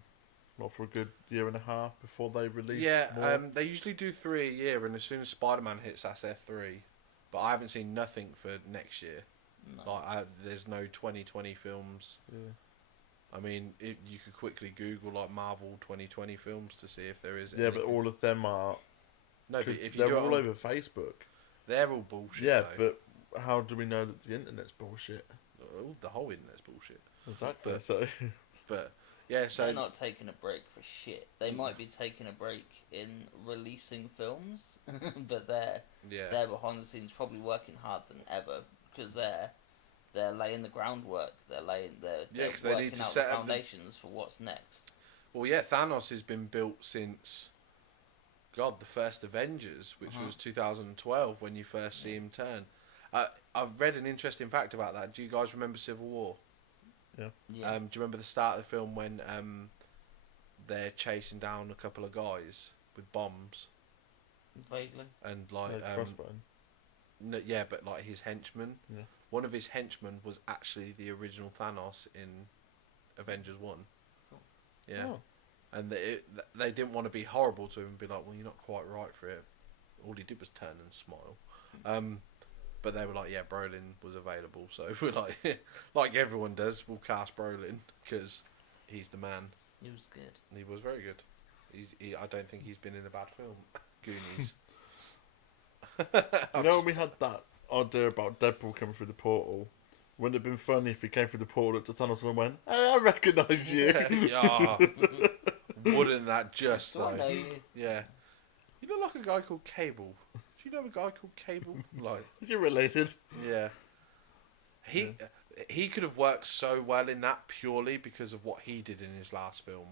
Not for a good year and a half before they release. Yeah, more? they usually do 3 a year, and as soon as Spider-Man hits, that's their 3. But I haven't seen nothing for next year. No. Like, there's no 2020 films. Yeah. I mean, you could quickly Google like Marvel 2020 films to see if there is. Yeah, but anything. all of them are. No, but if you they're do it all on- over Facebook. they're all bullshit. Yeah, though. but how do we know that the internet's bullshit? Oh, the whole internet's bullshit. Exactly. But- So. But yeah, so They're not taking a break for shit. They might be taking a break in releasing films, but they're behind the scenes probably working harder than ever because they're laying the groundwork. They're 'cause they working need to out set the up the- foundations for what's next. well, yeah, Thanos has been built since the first Avengers, which Uh-huh. was 2012 when you first see him turn. I've read an interesting fact about that. Do you guys remember Civil War? Yeah. Do you remember the start of the film when they're chasing down a couple of guys with bombs Vaguely. and like Crossbone. no, yeah, but like his henchman. Yeah. One of his henchmen was actually the original Thanos in Avengers 1. Cool. Yeah. Oh. And they didn't want to be horrible to him and be like, well, you're not quite right for it. All he did was turn and smile. But they were like, yeah, Brolin was available. So we're like, like everyone does, we'll cast Brolin because he's the man. He was good. He was very good. I don't think he's been in a bad film. Goonies. You know when we had that idea about Deadpool coming through the portal? Wouldn't it have been funny if he came through the portal to Thanos and went, "Hey, I recognise you." Yeah. Wouldn't that just So I know though? you. Yeah. You look like a guy called Cable. Do you know a guy called Cable? Like, You're related. yeah. He could have worked so well in that purely because of what he did in his last film,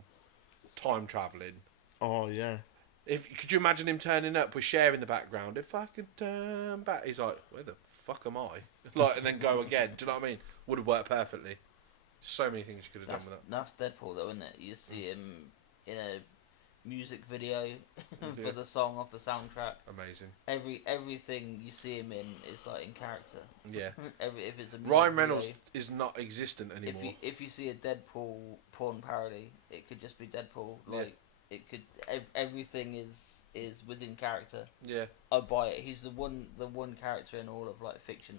time traveling. Oh yeah. Could you imagine him turning up with Cher in the background? If I could turn back, he's like, "Where the fuck am I?" Like, and then go again. Do you know what I mean? Would have worked perfectly. So many things you could have done with that. That's Deadpool though, isn't it? You see him in a music video for Yeah. the song off the soundtrack. Amazing. Everything you see him in is like in character. Yeah. If it's a music Ryan Reynolds video, is not existent anymore. if you see a Deadpool porn parody, it could just be Deadpool. Yeah. Like it could everything is within character. Yeah. I buy it. He's the one character in all of like fiction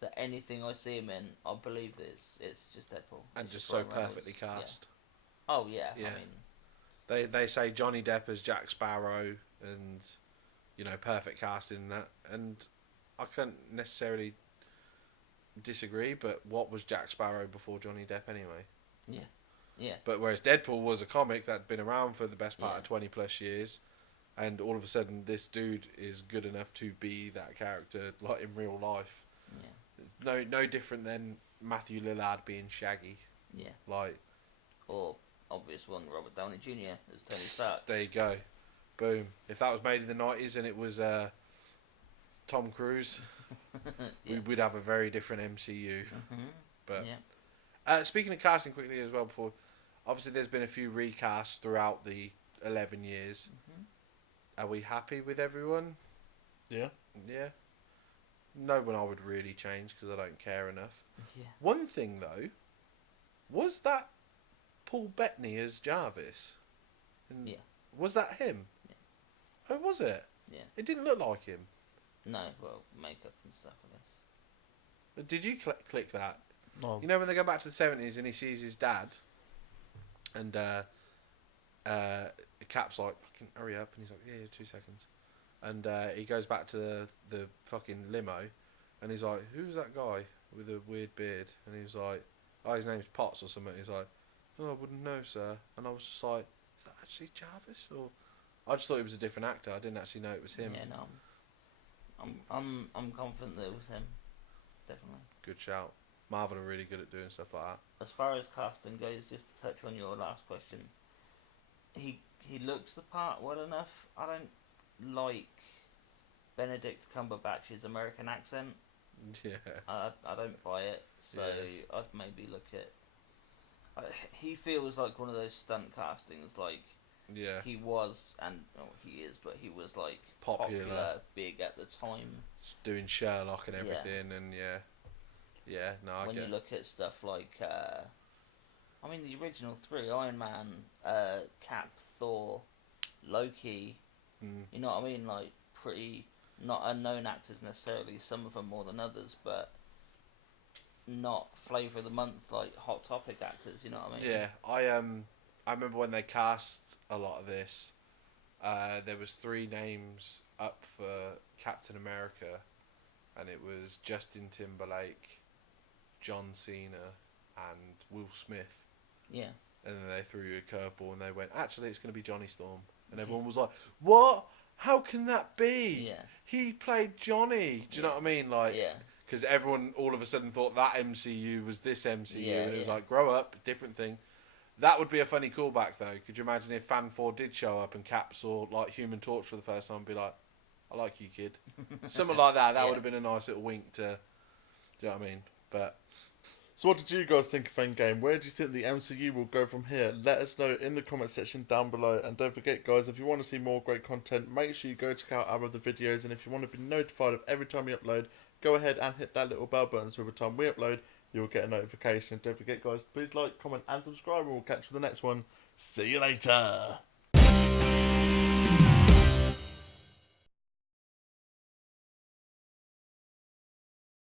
that anything I see him in, I believe that it's just Deadpool. And It's just Ryan so Reynolds. perfectly Yeah. cast. Oh yeah. Yeah. I mean, They say Johnny Depp as Jack Sparrow and, perfect casting in that. And I can't necessarily disagree, but what was Jack Sparrow before Johnny Depp anyway? yeah. But whereas Deadpool was a comic that'd been around for the best part Yeah. of 20 plus years, and all of a sudden this dude is good enough to be that character like in real life. Yeah. No different than Matthew Lillard being Shaggy. Yeah. Like, Or obvious one, Robert Downey Jr. as Tony Stark. there you go. Boom. If that was made in the 90s and it was Tom Cruise, Yeah. we'd have a very different MCU. Mhm. But Yeah. speaking of casting quickly as well, before obviously there's been a few recasts throughout the 11 years. Mhm. Are we happy with everyone? Yeah. Yeah. No one I would really change because I don't care enough. Yeah. One thing though, was that Paul Bettany as Jarvis? Yeah. Was that him? Yeah. Oh, was it? Yeah. It didn't look like him. No, well, makeup and stuff, I guess. Did you click that? No. You know when they go back to the 70s and he sees his dad, and Cap's like, "Fucking hurry up," and he's like, "Yeah, 2 seconds." and he goes back to the fucking limo, and he's like, "Who's that guy with a weird beard?" And he was like, "Oh, his name's Potts or something." He's like, "Oh, I wouldn't know, sir." And I was just like, "Is that actually Jarvis?" Or I just thought it was a different actor. I didn't actually know it was him. Yeah, no. I'm confident that it was him. Definitely. Good shout. Marvel are really good at doing stuff like that. As far as casting goes, just to touch on your last question, he looks the part well enough. I don't like Benedict Cumberbatch's American accent. Yeah. I don't buy it, so Yeah. I'd maybe look at. He feels like one of those stunt castings, like Yeah. he was, and he is, but he was like Popular. big at the time. Doing Sherlock and Yeah. everything, and yeah. No, I When get. you look at stuff like, I mean, the original three: Iron Man, Cap, Thor, Loki. Mm. You know what I mean? Like pretty not unknown actors necessarily. Some of them more than others, but not flavour of the month like Hot Topic actors. You know what I mean? Yeah, I remember when they cast a lot of this. There was 3 names up for Captain America, and it was Justin Timberlake, John Cena, and Will Smith. Yeah. And then they threw you a curveball, and they went, "Actually, it's going to be Johnny Storm." And everyone was like, "What? How can that be? Yeah. He played Johnny." Do you know what I mean? Like, Yeah. because everyone all of a sudden thought that MCU was this MCU, Yeah, and it was yeah. like, grow up, different thing. That would be a funny callback, though. Could you imagine if Fan 4 did show up and Cap saw like Human Torch for the first time and be like, "I like you, kid." Something like that. That Yeah. would have been a nice little wink to, do you know what I mean? But So what did you guys think of Endgame? Where do you think the MCU will go from here? Let us know in the comment section down below. And don't forget, guys, if you want to see more great content, make sure you go check out our other videos. And if you want to be notified of every time we upload, go ahead and hit that little bell button so every time we upload, you'll get a notification. Don't forget, guys, please like, comment and subscribe, and we'll catch you for the next one. See you later.